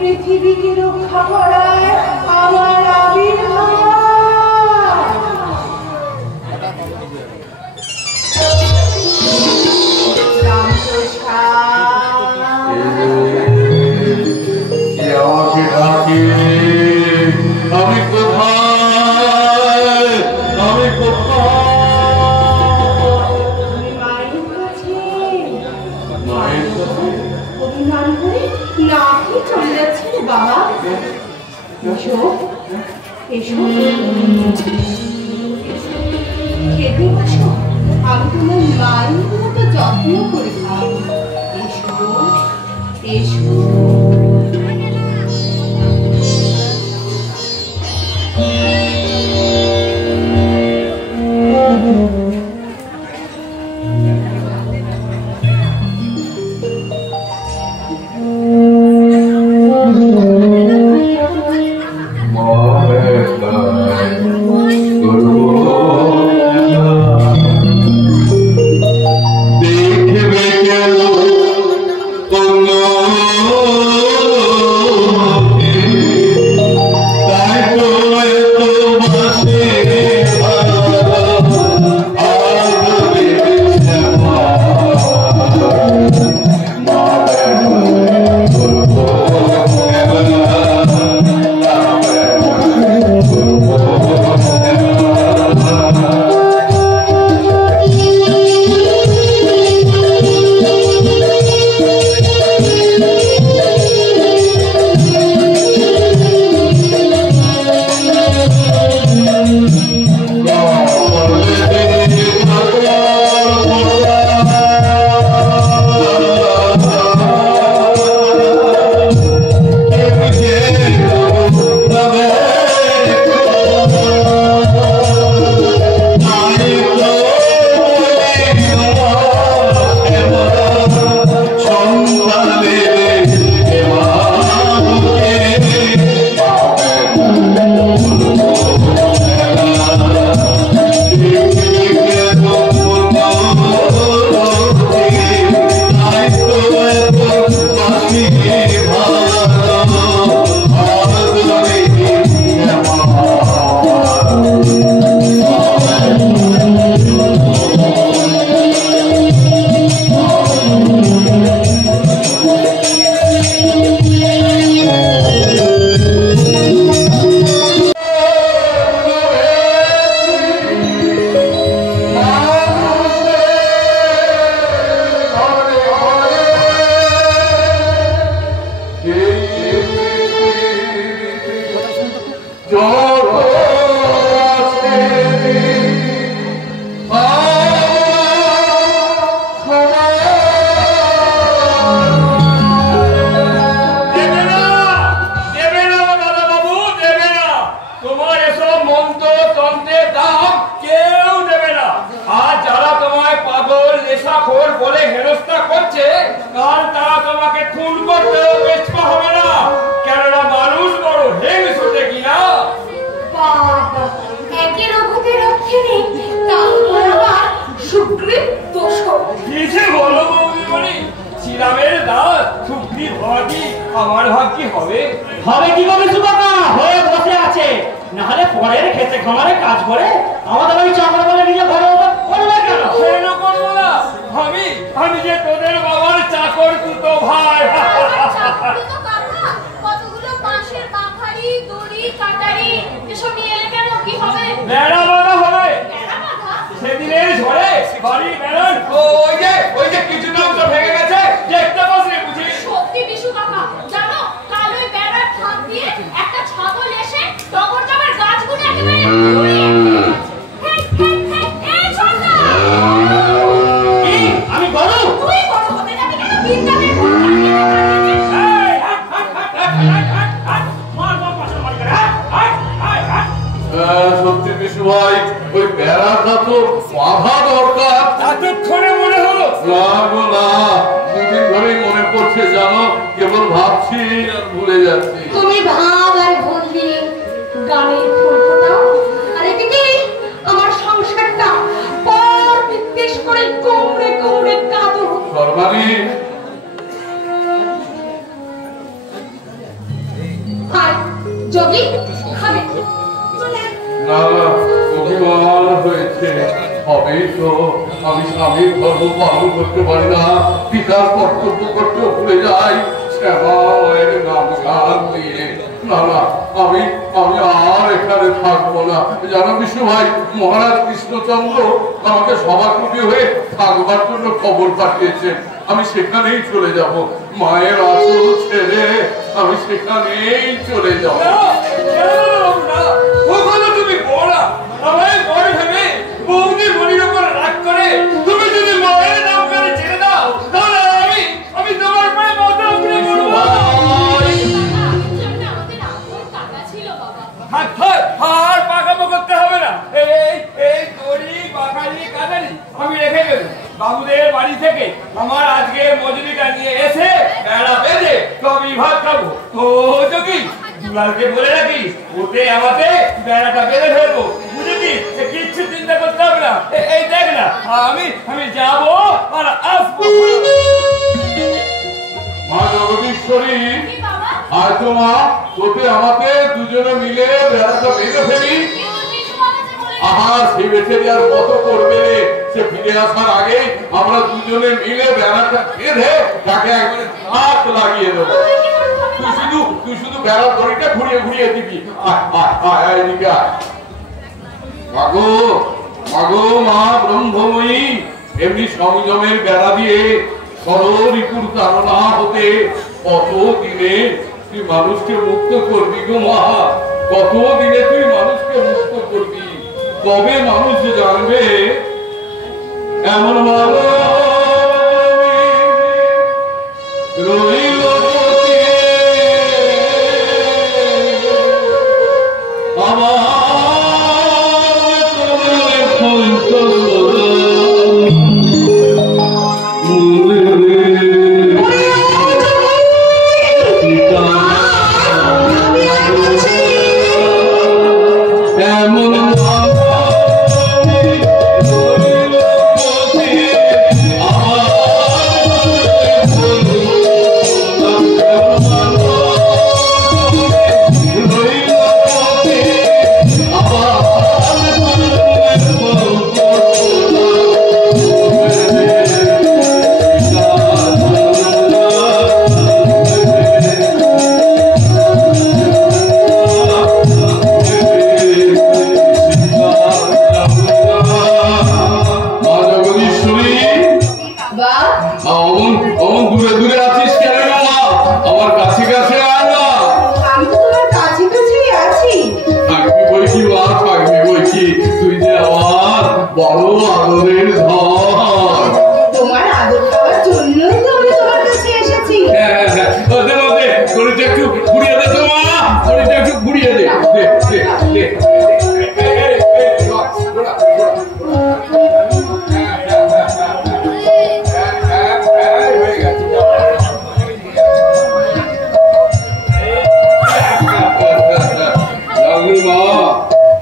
পৃথিবীকে রক্ষা করার আমার আবির্ভাব। আমি কোথায়? মায়ের কাছে বাবা এসো এসো খেতে বসো, আমি তোমার মায়ের মতো যত্ন করে খাও। এসো এসো। মহারাজ কৃষ্ণচন্দ্র আমাকে সভাপতি হয়ে থাকবার জন্য খবর পাঠিয়েছেন। আমি সেখানেই চলে যাব। মায়ের আঁচল ছেড়ে আমি সেখানেই চলে যাব। তুমি বলা আমায় বড় ভেবে বৌদি মনির উপর রাগ করে তুমি যদি মায়ের নাম করে ছেড়ে দাও, তাহলে আমি তোমার পায়ে মাথা উপরে পড়ব। আর পাকামো করতে হবে না। এই দড়ি বাঙালি কাটারি আমি রেখে গেল বাবুদের বাড়ি থেকে। আমার আজকে মজুরিটা নিয়ে এসে বেড়া বেঁধে তবে ভাত খাবো। ও যোগী, দুলালকে বলে রাখিস ওতে আমাতে বেড়াটা বেঁধে ফেলবো, বুঝেছিস? কিচ্ছু চিন্তা করতে হবে না। এই দেখ না, আমি যাবো আর আসবো। মা জগদীশ্বরী, আর তো মা তোতে আমাকে দুজনে মিলে বেড়াটা বেঁধে ফেলি। আহা, সেই বেচারি আর কত করবে? সে ফিরে আসার আগে আমরা দুজনে মিলে বেড়াটা বেঁধে তাকে একবারে হাত লাগিয়ে দেবো। তুই শুধু বেড়ার দড়িটা ঘুরিয়ে ঘুরিয়ে দিবি। মাগো মাগো মা ব্রহ্মময়ী, এমনি সংযমের বেড়া দিয়ে ষড়রিপুর তাড়না হতে কত দিনে তুই মানুষকে মুক্ত করবি গো মা? কত দিনে তুই মানুষকে মুক্ত করবি? তবে মানুষ জানবে এমন মানুষ রইল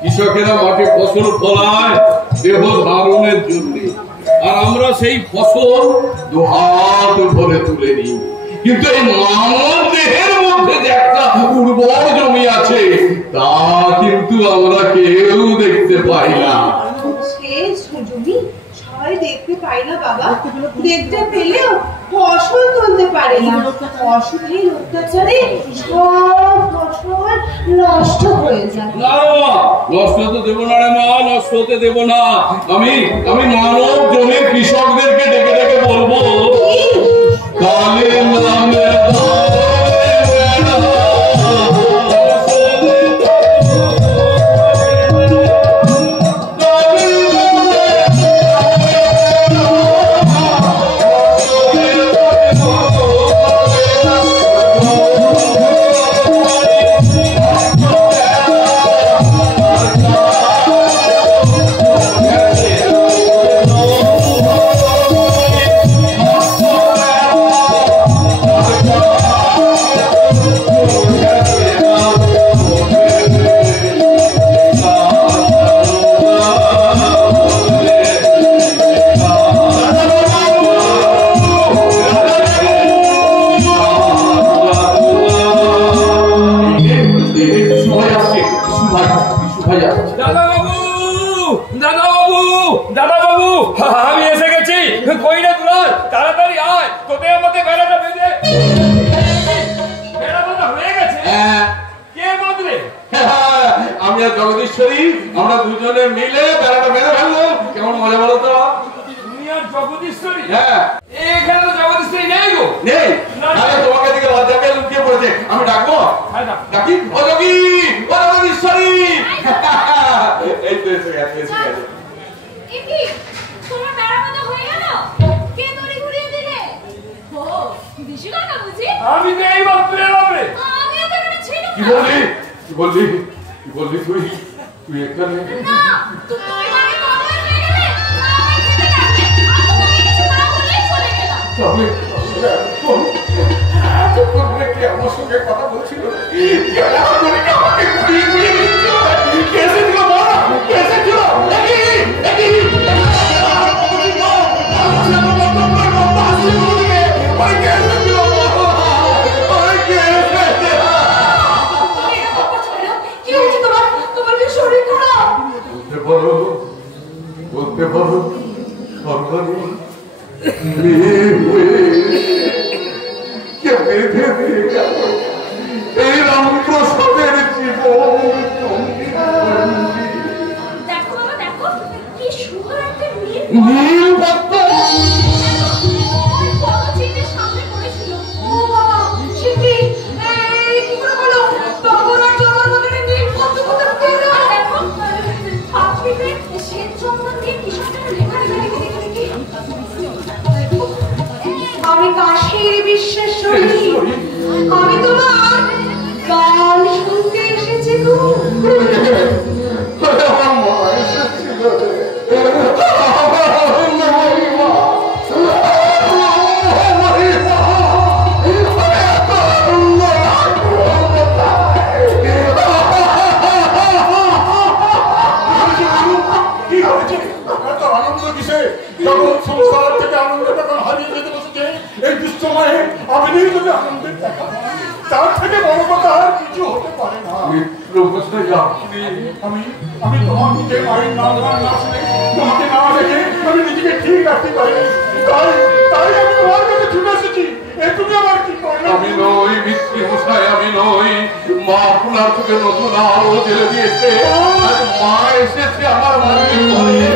কৃষকেরা মাঠে ফসল ফলায় দেহ ধারণের জন্য, আর আমরা সেই ফসল দুহাত ভরে তুলে নিই। কিন্তু এই মানব দেহের মধ্যে যে একটা উর্বর জমি আছে তা কিন্তু আমরা কেউ দেখতে পাই না। দেখতে পাই না বাবা, দেখতে পেলেও ফসল তুলতে পারে না। অসুখের অত্যাচারে সব ফসল নষ্ট হয়ে যায়। না নষ্ট তো দেবো না রে মা, নষ্ট হতে দেবো না। আমি মানব জমির কৃষকদেরকে ডেকে ডেকে বলবো কালের নামে আমি এসে গেছি। কই রে দুলাল, তাড়াতাড়ি আয়, তোকে আমাকে বেড়াটা বেঁধে বেড়া বাঁধা হয়ে গেছে। কে বাঁধলে? আমি আর জগদীশ্বরী, আমরা দুজনে মিলে বেড়াটা বেঁধে ফেললাম। কেমন মজা বলো তো? তুমি আর জগদীশ্বরী? হ্যাঁ। এখানে তো জগদীশ্বরী নেই নাহলে তোমাকে দিকে লজ্জা পেয়ে লুকিয়ে পড়েছে। আমি ডাকবো? ডাকি? ও যোগী, ও জগদীশ্বরী। এই তো এসে গেছে, এসে গেছে। একি তোমার মেরামত হয়ে গেল? কে দড়ি ঘুরিয়ে দিলে? ও দিশি কাকা বুঝি? আমি তো এই মাত্র এলাম রে। আমিও তো এখানে ছিলাম কি না। বললি? কি বললি? কি বললি তুই? তুই এখানে? না তুমি মানে কবে হয়ে গেলে? আমায় খেতে ডাকলে। আমি কিছু না বলেই চলে গেলাম। তাহলে এতক্ষণ ধরে কে আমার সঙ্গে কথা বলছিল? কে এত করে আমাকে ঘুরিয়ে ঘুরিয়ে দিচ্ছিল? কে এসেছিল বল? কে এসেছিল? কি হয়েছে তোমার? তোমার কি শরীর খারাপ? বলতে পারো সর্বাণী মেয়ে হয়ে কে বেঁধে দিয়ে গেল এই রামপ্রসাদের জীবন। দেখো বাবা দেখো কি সুন্দর একটা নীল পদ্ম কত চিন্তার সামনে পড়েছিল। ও বাবা সে কি কি করে বলো বাবুরা জমার মধ্যে নীল পদ্ম কোথা পেলো? দেখো পাখিতে শ্বেত চন্দন দিয়ে কি সব লেখা দেখি। আমি কাশীর বিশ্বেশ্বরী, আমি তোমার গান শুনতে এসেছি গো। আমার মা এসেছিল কি হয়েছে? এত আনন্দ কিসে? জগৎ সংসার থেকে আনন্দ যখন হারিয়ে যেতে বসেছে এই দুঃসময়ে আমি নিয়ে যদি আনন্দের দেখা পাই, তার থেকে বড় কথা আর কিছু হতে পারে না। আমি তোমার নিজের মায়ের নাম গান না শুনে তোমাকে না দেখে আমি নিজেকে ঠিক রাখতে পারিনি। তাই আমি তোমার কাছে ছুটে এসেছি। এ তুমি আমার কি করলে? আমি নই মিত্রি মশাই, আমি নই। মা আপনার থেকে নতুন আলো জেলে দিয়েছে। আজ মা এসেছে আমার মনের ঘরে।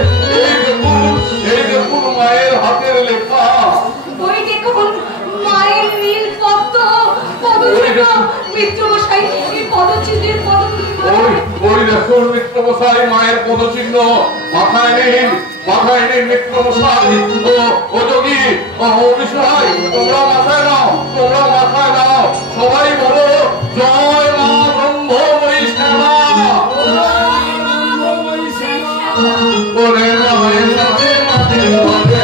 এই দেখুন মায়ের হাতের লেখা। ওই দেখুন মায়ের নীল পদ্ম পদচিহ্ন। মিত্রমশাই এই পদচিহ্নের পদগুলি ওই দেখুন মিত্র মশাই মায়ের পদচিহ্ন। মাথায় নিন, মাথায় নিন মিত্র মশাই। ও যোগী, ও বিষয়, তোমরা মাথায় নাও, তোমরা মাথায় নাও। সবাই বলো জয় মা ব্রহ্মময়ী শ্যামা। ওরে মায়ের সাথে মাঝে মাঝে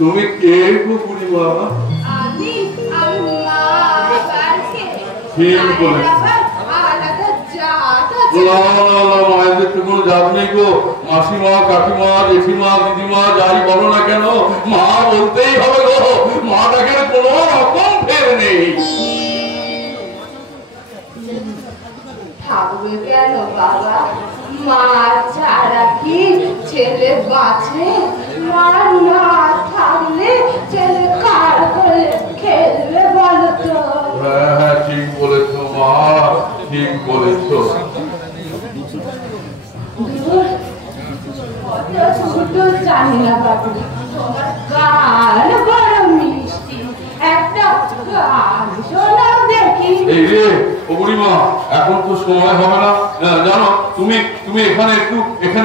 তুমি কে গো বুড়িমা? আমি মা বাড়িতে ঠিক বলে। আলাদা জাত না মায়েদের তো কোনো জাত নেই গো। মাসিমা, কাকিমা, জেঠিমা, দিদিমা যাই বলো না কেন মা বলতেই হবে গো। মা দেখেন কোনো রকম ফের নেই। থাকবে কেন বাবা? মা ছাড়া কি ছেলে বাঁচে? মা না থাকলে ছেলে কার করে খেলবে বলো তো? হ্যাঁ ঠিক বলেছ মা, ঠিক বলেছ। ছোট জানি না বাবু, তোমার গান বড় মিষ্টি, একটা গান শোনাও দেখি। এই রে ও বুড়িমা, এখন তো সময় হবে না জানো। তুমি এখানে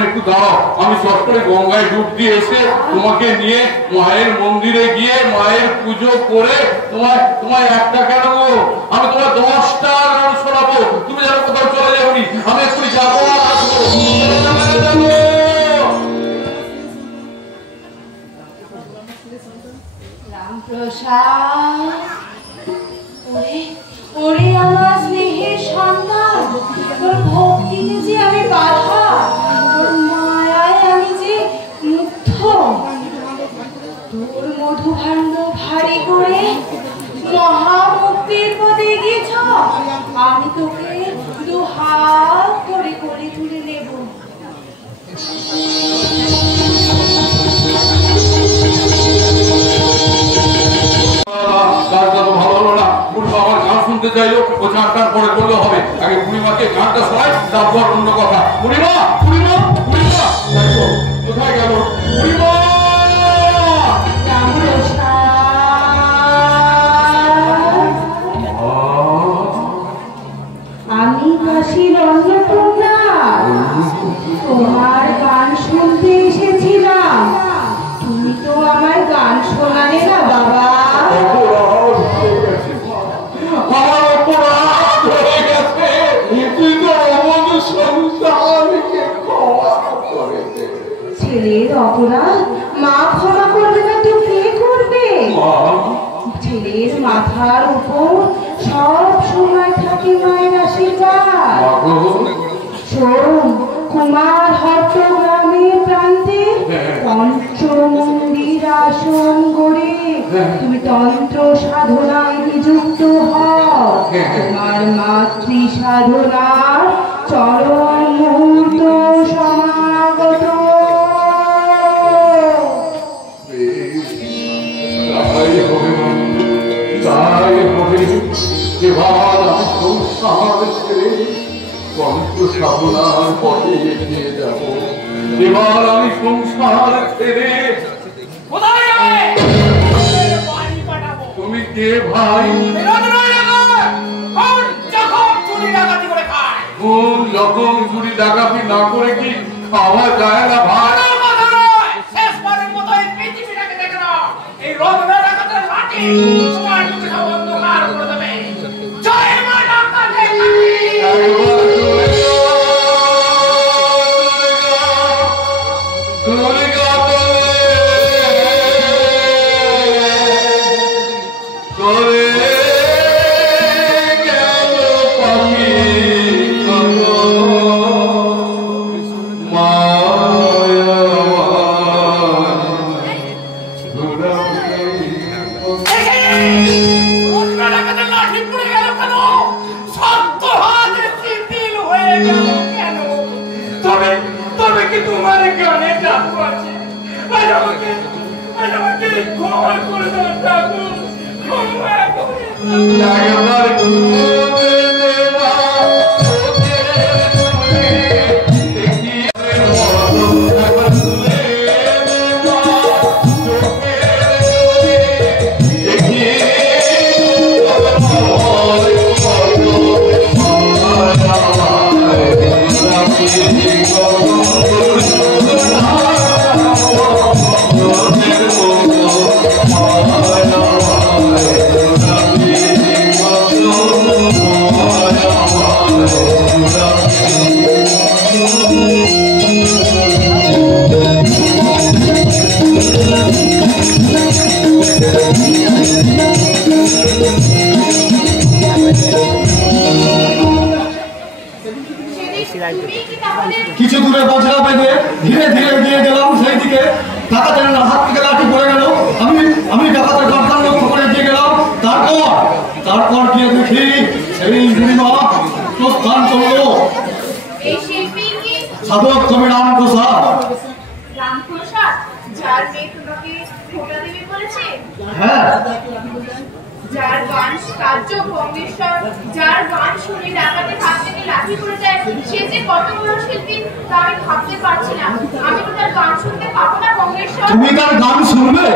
একটু দাঁড়াও। আমি চট করে গঙ্গায় ডুব দিয়ে এসে তোমাকে নিয়ে মায়ের মন্দিরে গিয়ে মায়ের পুজো করে তোমায় একটা কেন আমি তোমার 10টা গান শোনাবো। তুমি যেন কোথাও চলে যাবনি। আমি একটু যাবো আর আসবো। রামপ্রসাদ, ওরে আমার স্নেহের সন্তান, তোর ভক্তিতে যে আমি বাধা, তোর মায়ায় আমি যে মুগ্ধ। তোর মধুভাণ্ড ভারী করে মহামুক্তির পদে গিয়েছ, আমি তোকে দুহাত করে করে তুলে নেব। শুনতে চাইলো ও চারটার পরে করলে হবে। আগে বুড়িমাকে গানটা শোনাই, তারপর অন্য কথা। বুড়িমা বুড়িমা বুড়িমা কোথায় গেল? বুড়িমা আমি কাশীর অন্নপূর্ণা, তোমার গান শুনতে এসেছিলাম। তুমি তো আমার গান শোনালে না বাবা। ছেলের অপরাধ মা ক্ষমা করবে না তো কে করবে? ছেলের মাথার উপর সব সময় থাকে মায়ের আশীর্বাদ। শোন, কুমার হট্ট গ্রামের প্রান্তে পঞ্চমন্দির আসন গড়ে তুমি তন্ত্র সাধনায় নিযুক্ত হও। তোমার মাতৃ সাধনার চরম মুহূর্ত সমাগত। তাই হবে এবার আমি সংসার ছেড়ে তন্ত্র সাধনার পথে এগিয়ে যাব। এবার আমি সংসার ছেড়ে তুমি কে ভাই? কোন যখন চুরি ডাকাতি না করে কি খাওয়া যায় না ভাই? কিছু দূরে বজরা বেঁধে ধীরে ধীরে এগিয়ে গেলাম সেই দিকে। ডাকাতের হাত থেকে লাঠি পড়ে গেল। আমি ডাকাতের গর্দান লক্ষ্য করে এগিয়ে গেলাম। তারপর গিয়ে দেখি সেই বুড়িমা প্রস্থান করলো। সাধক কবি রামপ্রসাদ। রামপ্রসাদ, যার মেয়ে তোমাকে খোটা দেবে বলেছে? হ্যাঁ। যার গান কার্য ভঙ্গেশ্বর, যার গান শুনে ডাকাতের হাত থেকে লাঠি পড়ে যায়, সে যে কত বড় শিল্পী তা আমি ভাবতে পারছি না। আমি তো তার গান শুনতে পাবো না ভঙ্গেশ্বর। তুমি তার গান শুনবে?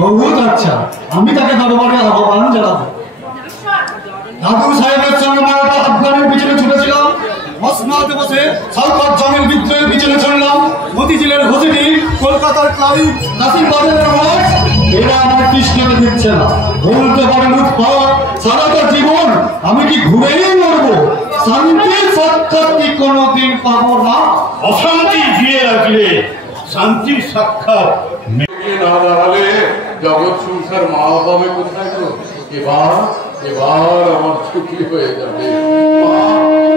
বহুত আচ্ছা, আমি তাকে দরবারে আহ্বান জানাবো। দাদু সাহেবের সঙ্গে মারাঠা আফগানের পিছনে ছুটেছিলাম। মসনাদে বসে সাউথ জমির বিদ্রোহের পিছনে চললাম। মতিঝিলের ঘষিটি, কলকাতার ক্লাইভ, কাশিম বাজারের রোড, এরা আমার কৃষ্ণকে দিচ্ছে না। বলতে পারেন উৎপাদ সারাটা জীবন আমি কি ঘুরেই মরবো? শান্তির সাক্ষাৎ কি কোনোদিন পাবো না? অশান্তি দিয়ে রাখলে শান্তির সাক্ষাৎ না দাঁড়ালে জগৎ সংসার মা বাবা কোথায় গো? এবার আমার ছুটি হয়ে যাবে।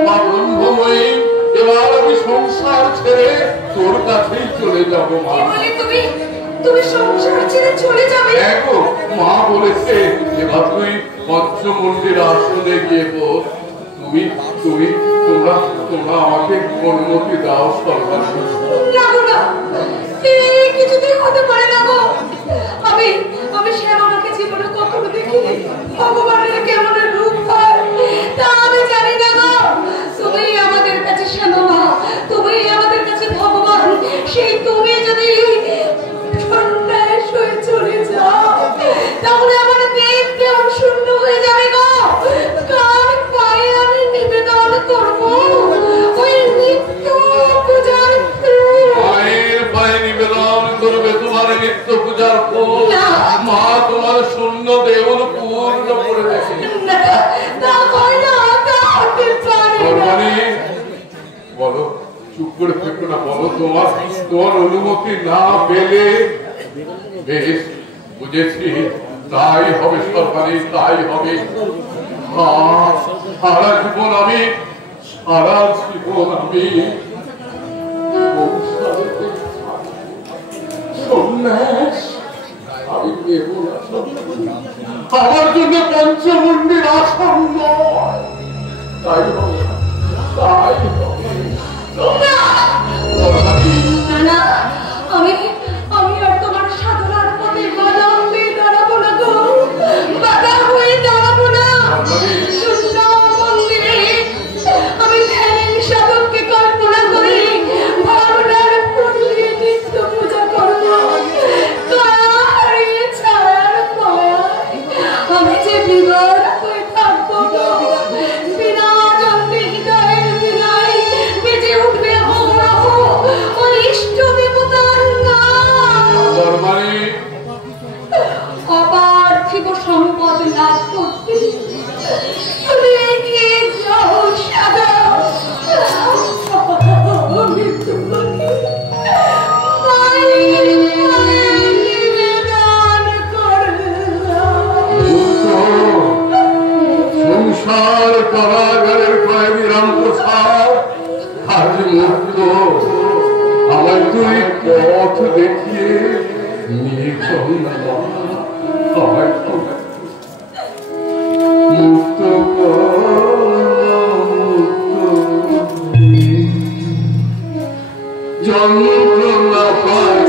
মা ব্রহ্মময়ী, এবার আমি সংসার ছেড়ে তোর কাছেই চলে যাব। মা বলে তুমি সংসার ছেড়ে চলে যাবে? দেখো, মা বলেছে এবার তুই পঞ্চমন্দির আসনে গিয়ে বল। তোমরা আমাকে অনুমতি দাও সরকার। না, কিছুতেই হতে পারে না গো। আমি শ্যামাকে জীবনে কখনো দেখিনি। ভগবানের কেমন রূপ হয় তা আমি জানি না গো। তুমি আমাদের কাছে শ্যামা, তুমি আমাদের কাছে ভগবান। সেই তুমি যদি সন্ন্যাস হয়ে চলে যাও, তাহলে আমার দেব কেমন শূন্য হয়ে যাবে গো। কার পায়ে আমি নিবেদন করবো ওই নিত্য পূজার মায়ের পায়ে নিবেদন করবে তোমার নিত্য পূজার ফুল। মা তোমার শূন্য দেউল পূর্ণ করে দেবে। বলো, চুপ করে থেকো না, বলো তোমার অনুমতি না পেলে। বেশ, বুঝেছি, তাই হবে সরকারি, তাই হবে। সারা জীবন আমি সন্ন্যাস আমি নেব না। আমার জন্য পঞ্চমন্দির আসন্ন। তাই হবে, তাই হবে। না, আমি আর তোমার সাধনার পথে বাধা হয়ে দাঁড়াবো না গো। বাধা হয়ে দাঁড়াবো না। শূন্য মন্দিরে আমি ধ্যানের সাধককে কল্পনা করি, ভাবনার ফুলে নিত্য পূজা করবো। কার ছায়ার মায়ায় আমি যে বিবার হয়ে থাকবো গো। বিনা জন্মে হৃদয়ের বিনায় বেজে উঠবে অহরহ ওই ইষ্ট দেবতার নাম। অপার্থিব সম্পদ লাভ করতে তুমি এগিয়ে যাও সাধা। আমি তোমাকে নিবেদন করলাম। সংসার কারাগারের কয়েদি রামপ্রসাদ আজ মুক্ত। আমায় তুই পথ দেখিয়ে নিয়ে চল না, আমায় মুক্ত যন্ত্রণা পাই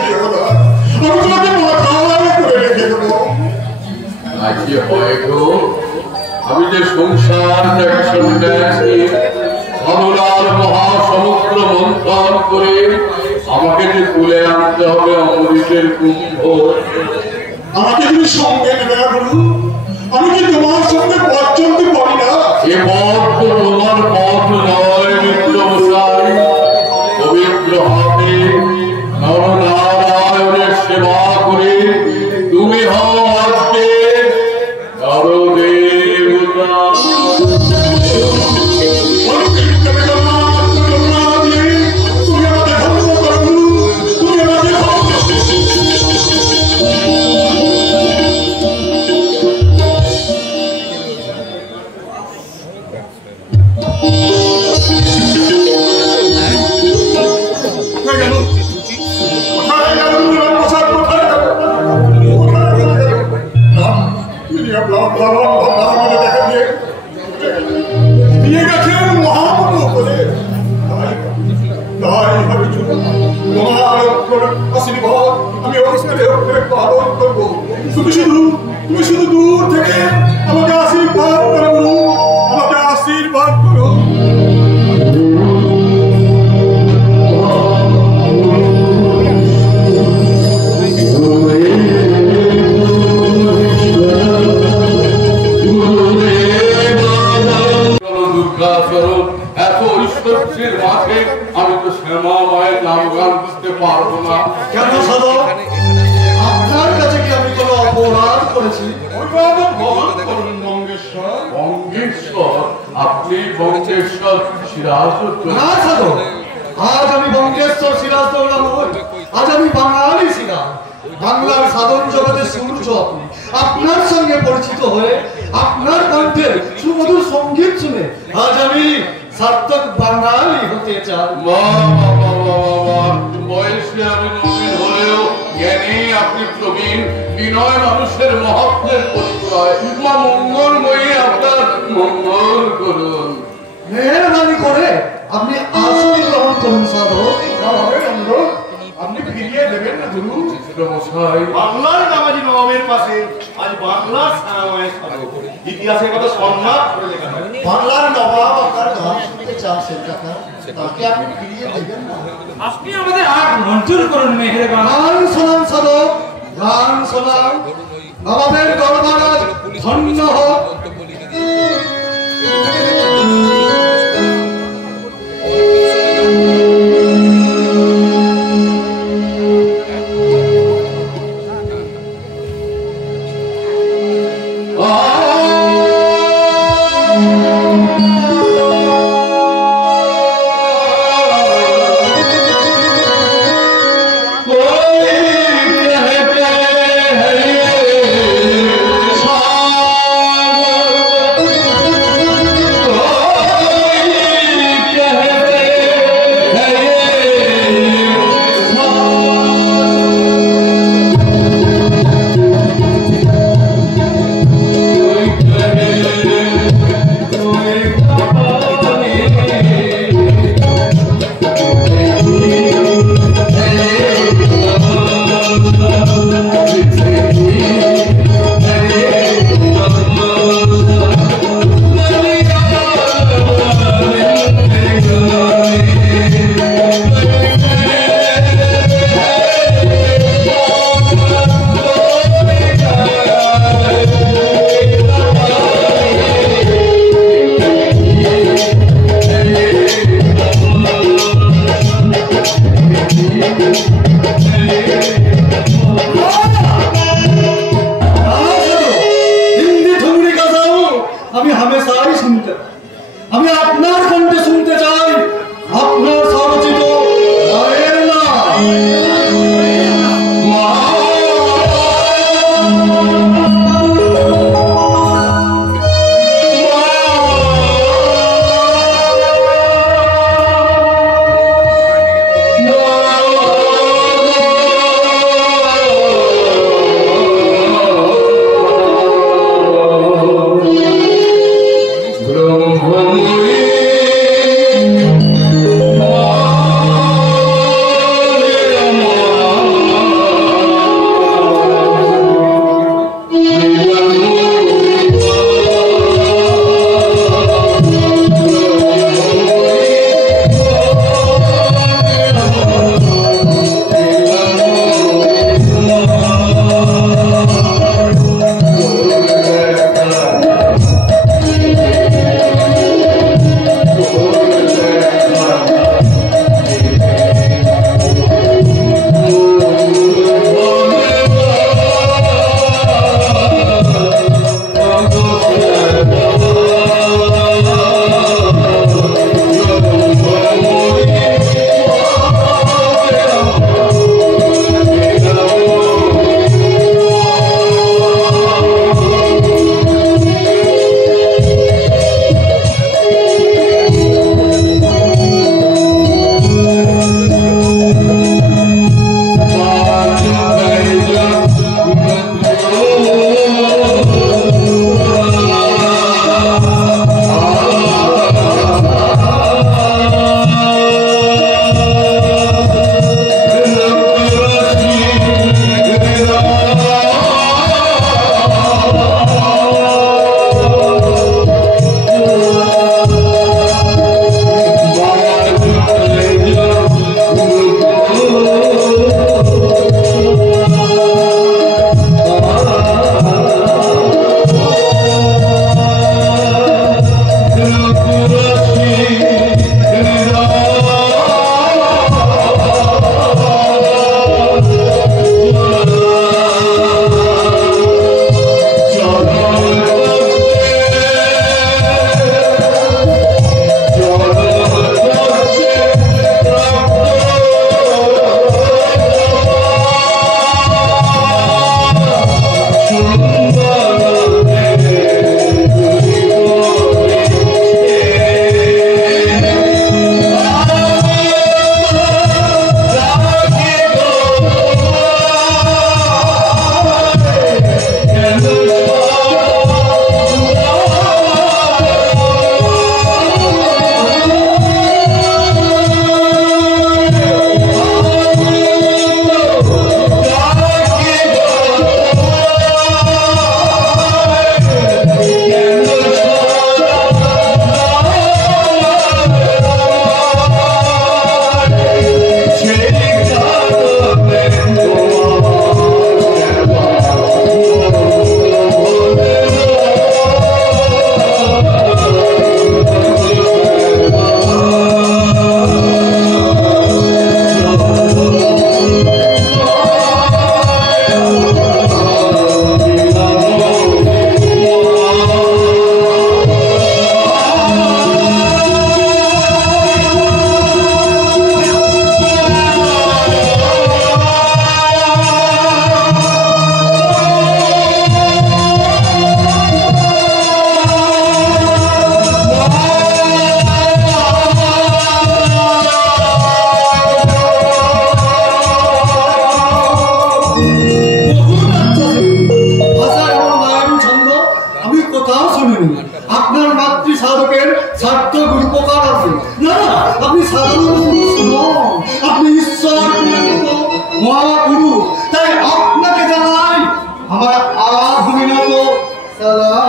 দিও না, আমি তোমাকে মাথায় করে রেখে দেবো। আজকে হয়তো আমি যে সংসার দেখাশোনা গেছি করুণার মহাসমুদ্র মন্থন করে আমাকে যে তুলে আনতে হবে অমৃতের কুম্ভ। আমাকে তুমি সঙ্গে নেবে না বলু, আমি কি তোমার সঙ্গে পথ চলতে পারি না? এ পথ তো তোমার পথ নয় মিত্র মশাই, পবিত্র হাতে নরনারায়ণের সেবা করে তুমি হও আজকে নরদেবতা। তুমি আমাকে ধন্য করো, তুমি আমাকে ধন্য করো। তুমি শুধু দূর থেকে আমাকে আশীর্বাদ করো, আমাকে আশীর্বাদ করো। এত ঐশ্বর্যের মাঝে আমি তো শ্যামা মায়ের নাম গান করতে পারবো না। কেন সাধক, আপনার কাছে কি আমি কোনো অপরাধ করেছি? বঙ্গেশ্বর, বঙ্গেশ্বর, আপনি বঙ্গেশ্বর সিরাজউদ্দৌলা? না সাধক, আজ আমি বঙ্গেশ্বর সিরাজউদ্দৌলা নই, আজ আমি বাঙালি সিরাজ। বাংলার সাধারণ জগতের সূর্য আপনি। আপনার সঙ্গে পরিচিত হয়ে আপনার কণ্ঠের সুমধুর সঙ্গীত শুনে আজ আমি সার্থক বাঙালি হতে চাই। বয়সে আমি নবীন হলেও জ্ঞানে আপনি প্রবীণ। বিনয় মানুষের মহত্বের পরিচয়। মা মঙ্গলময়ী আপনার মঙ্গল করুন। মেহরবানি করে আপনি আসন গ্রহণ করুন সাধক। আপনি ফিরিয়ে দেবেন না গুরু? মশাই, বাংলার নামাজি নবাবের পাশে আজ বাংলার সারামায়ের সাধক, ইতিহাসের কথা সম্মান করে লেখা হয়। বাংলার নবাব আপনার গান শুনতে চাচ্ছেন কাকা, তাকে আপনি ফিরিয়ে দেবেন না? আপনি আমাদের আর মঞ্জুর করুন মেহেরবান। গান শোনান সাধক, গান শোনান। নবাবের দরবার ধন্য হোক। कोई कहते हैं ये सागर আপনার মাতৃ সাধকের সার্থক উপকার আছে। না না, আপনি সাধারণ পুরুষ নন, আপনি ঈশ্বর প্রেরিত মহাপুরুষ। তাই আপনাকে জানাই আমার আধুনিনত সালাম।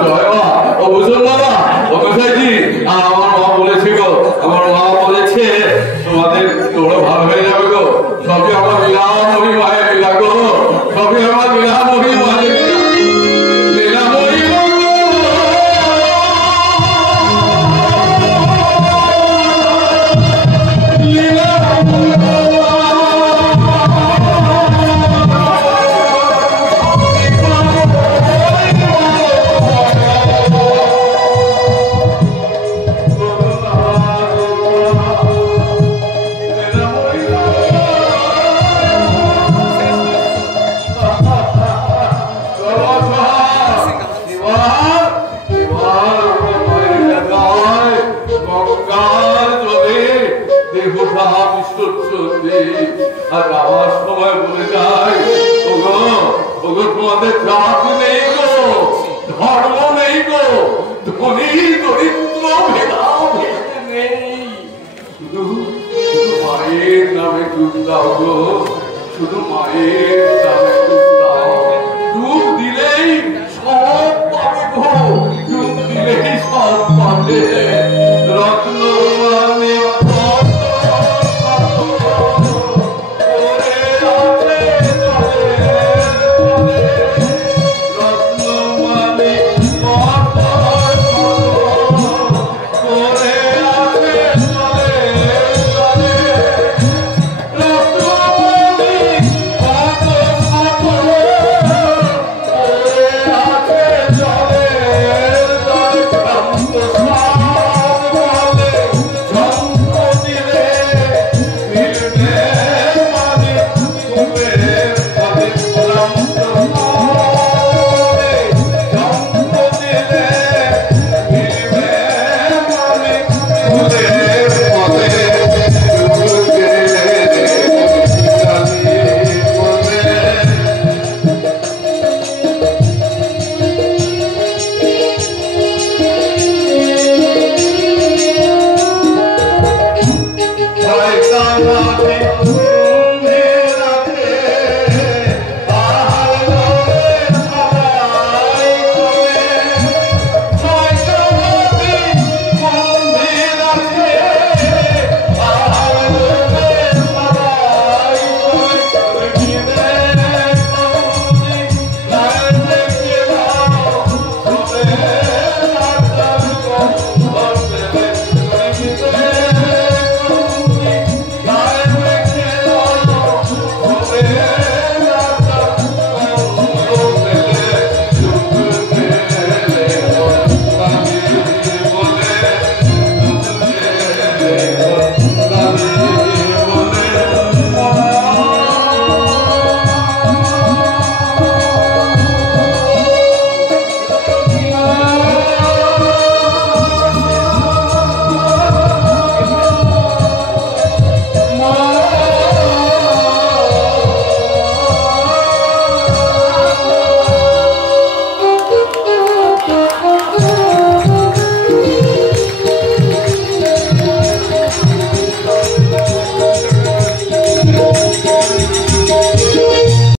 জয় মা ও বুঝুন দাদা ও কোথায়জি আমার মা বলেছে গো আমার মা বলেছে তোমাদের তোমরা ভালো হয়ে যাবে গো সবই আমার লীলাময়ী মায়ের লীলা গো সবই আমার লীলাময়ী মায়ের লীলাময়ী আর আমার সময় বলে যায় ওগো ওগো তোমাদের জাতি নেই গো ধর্ম নেই গো ধনী দরিদ্র ভেদাভেদ নেই শুধু শুধু মায়ের নামে দুধ দাও গো শুধু মায়ের নামে দুধ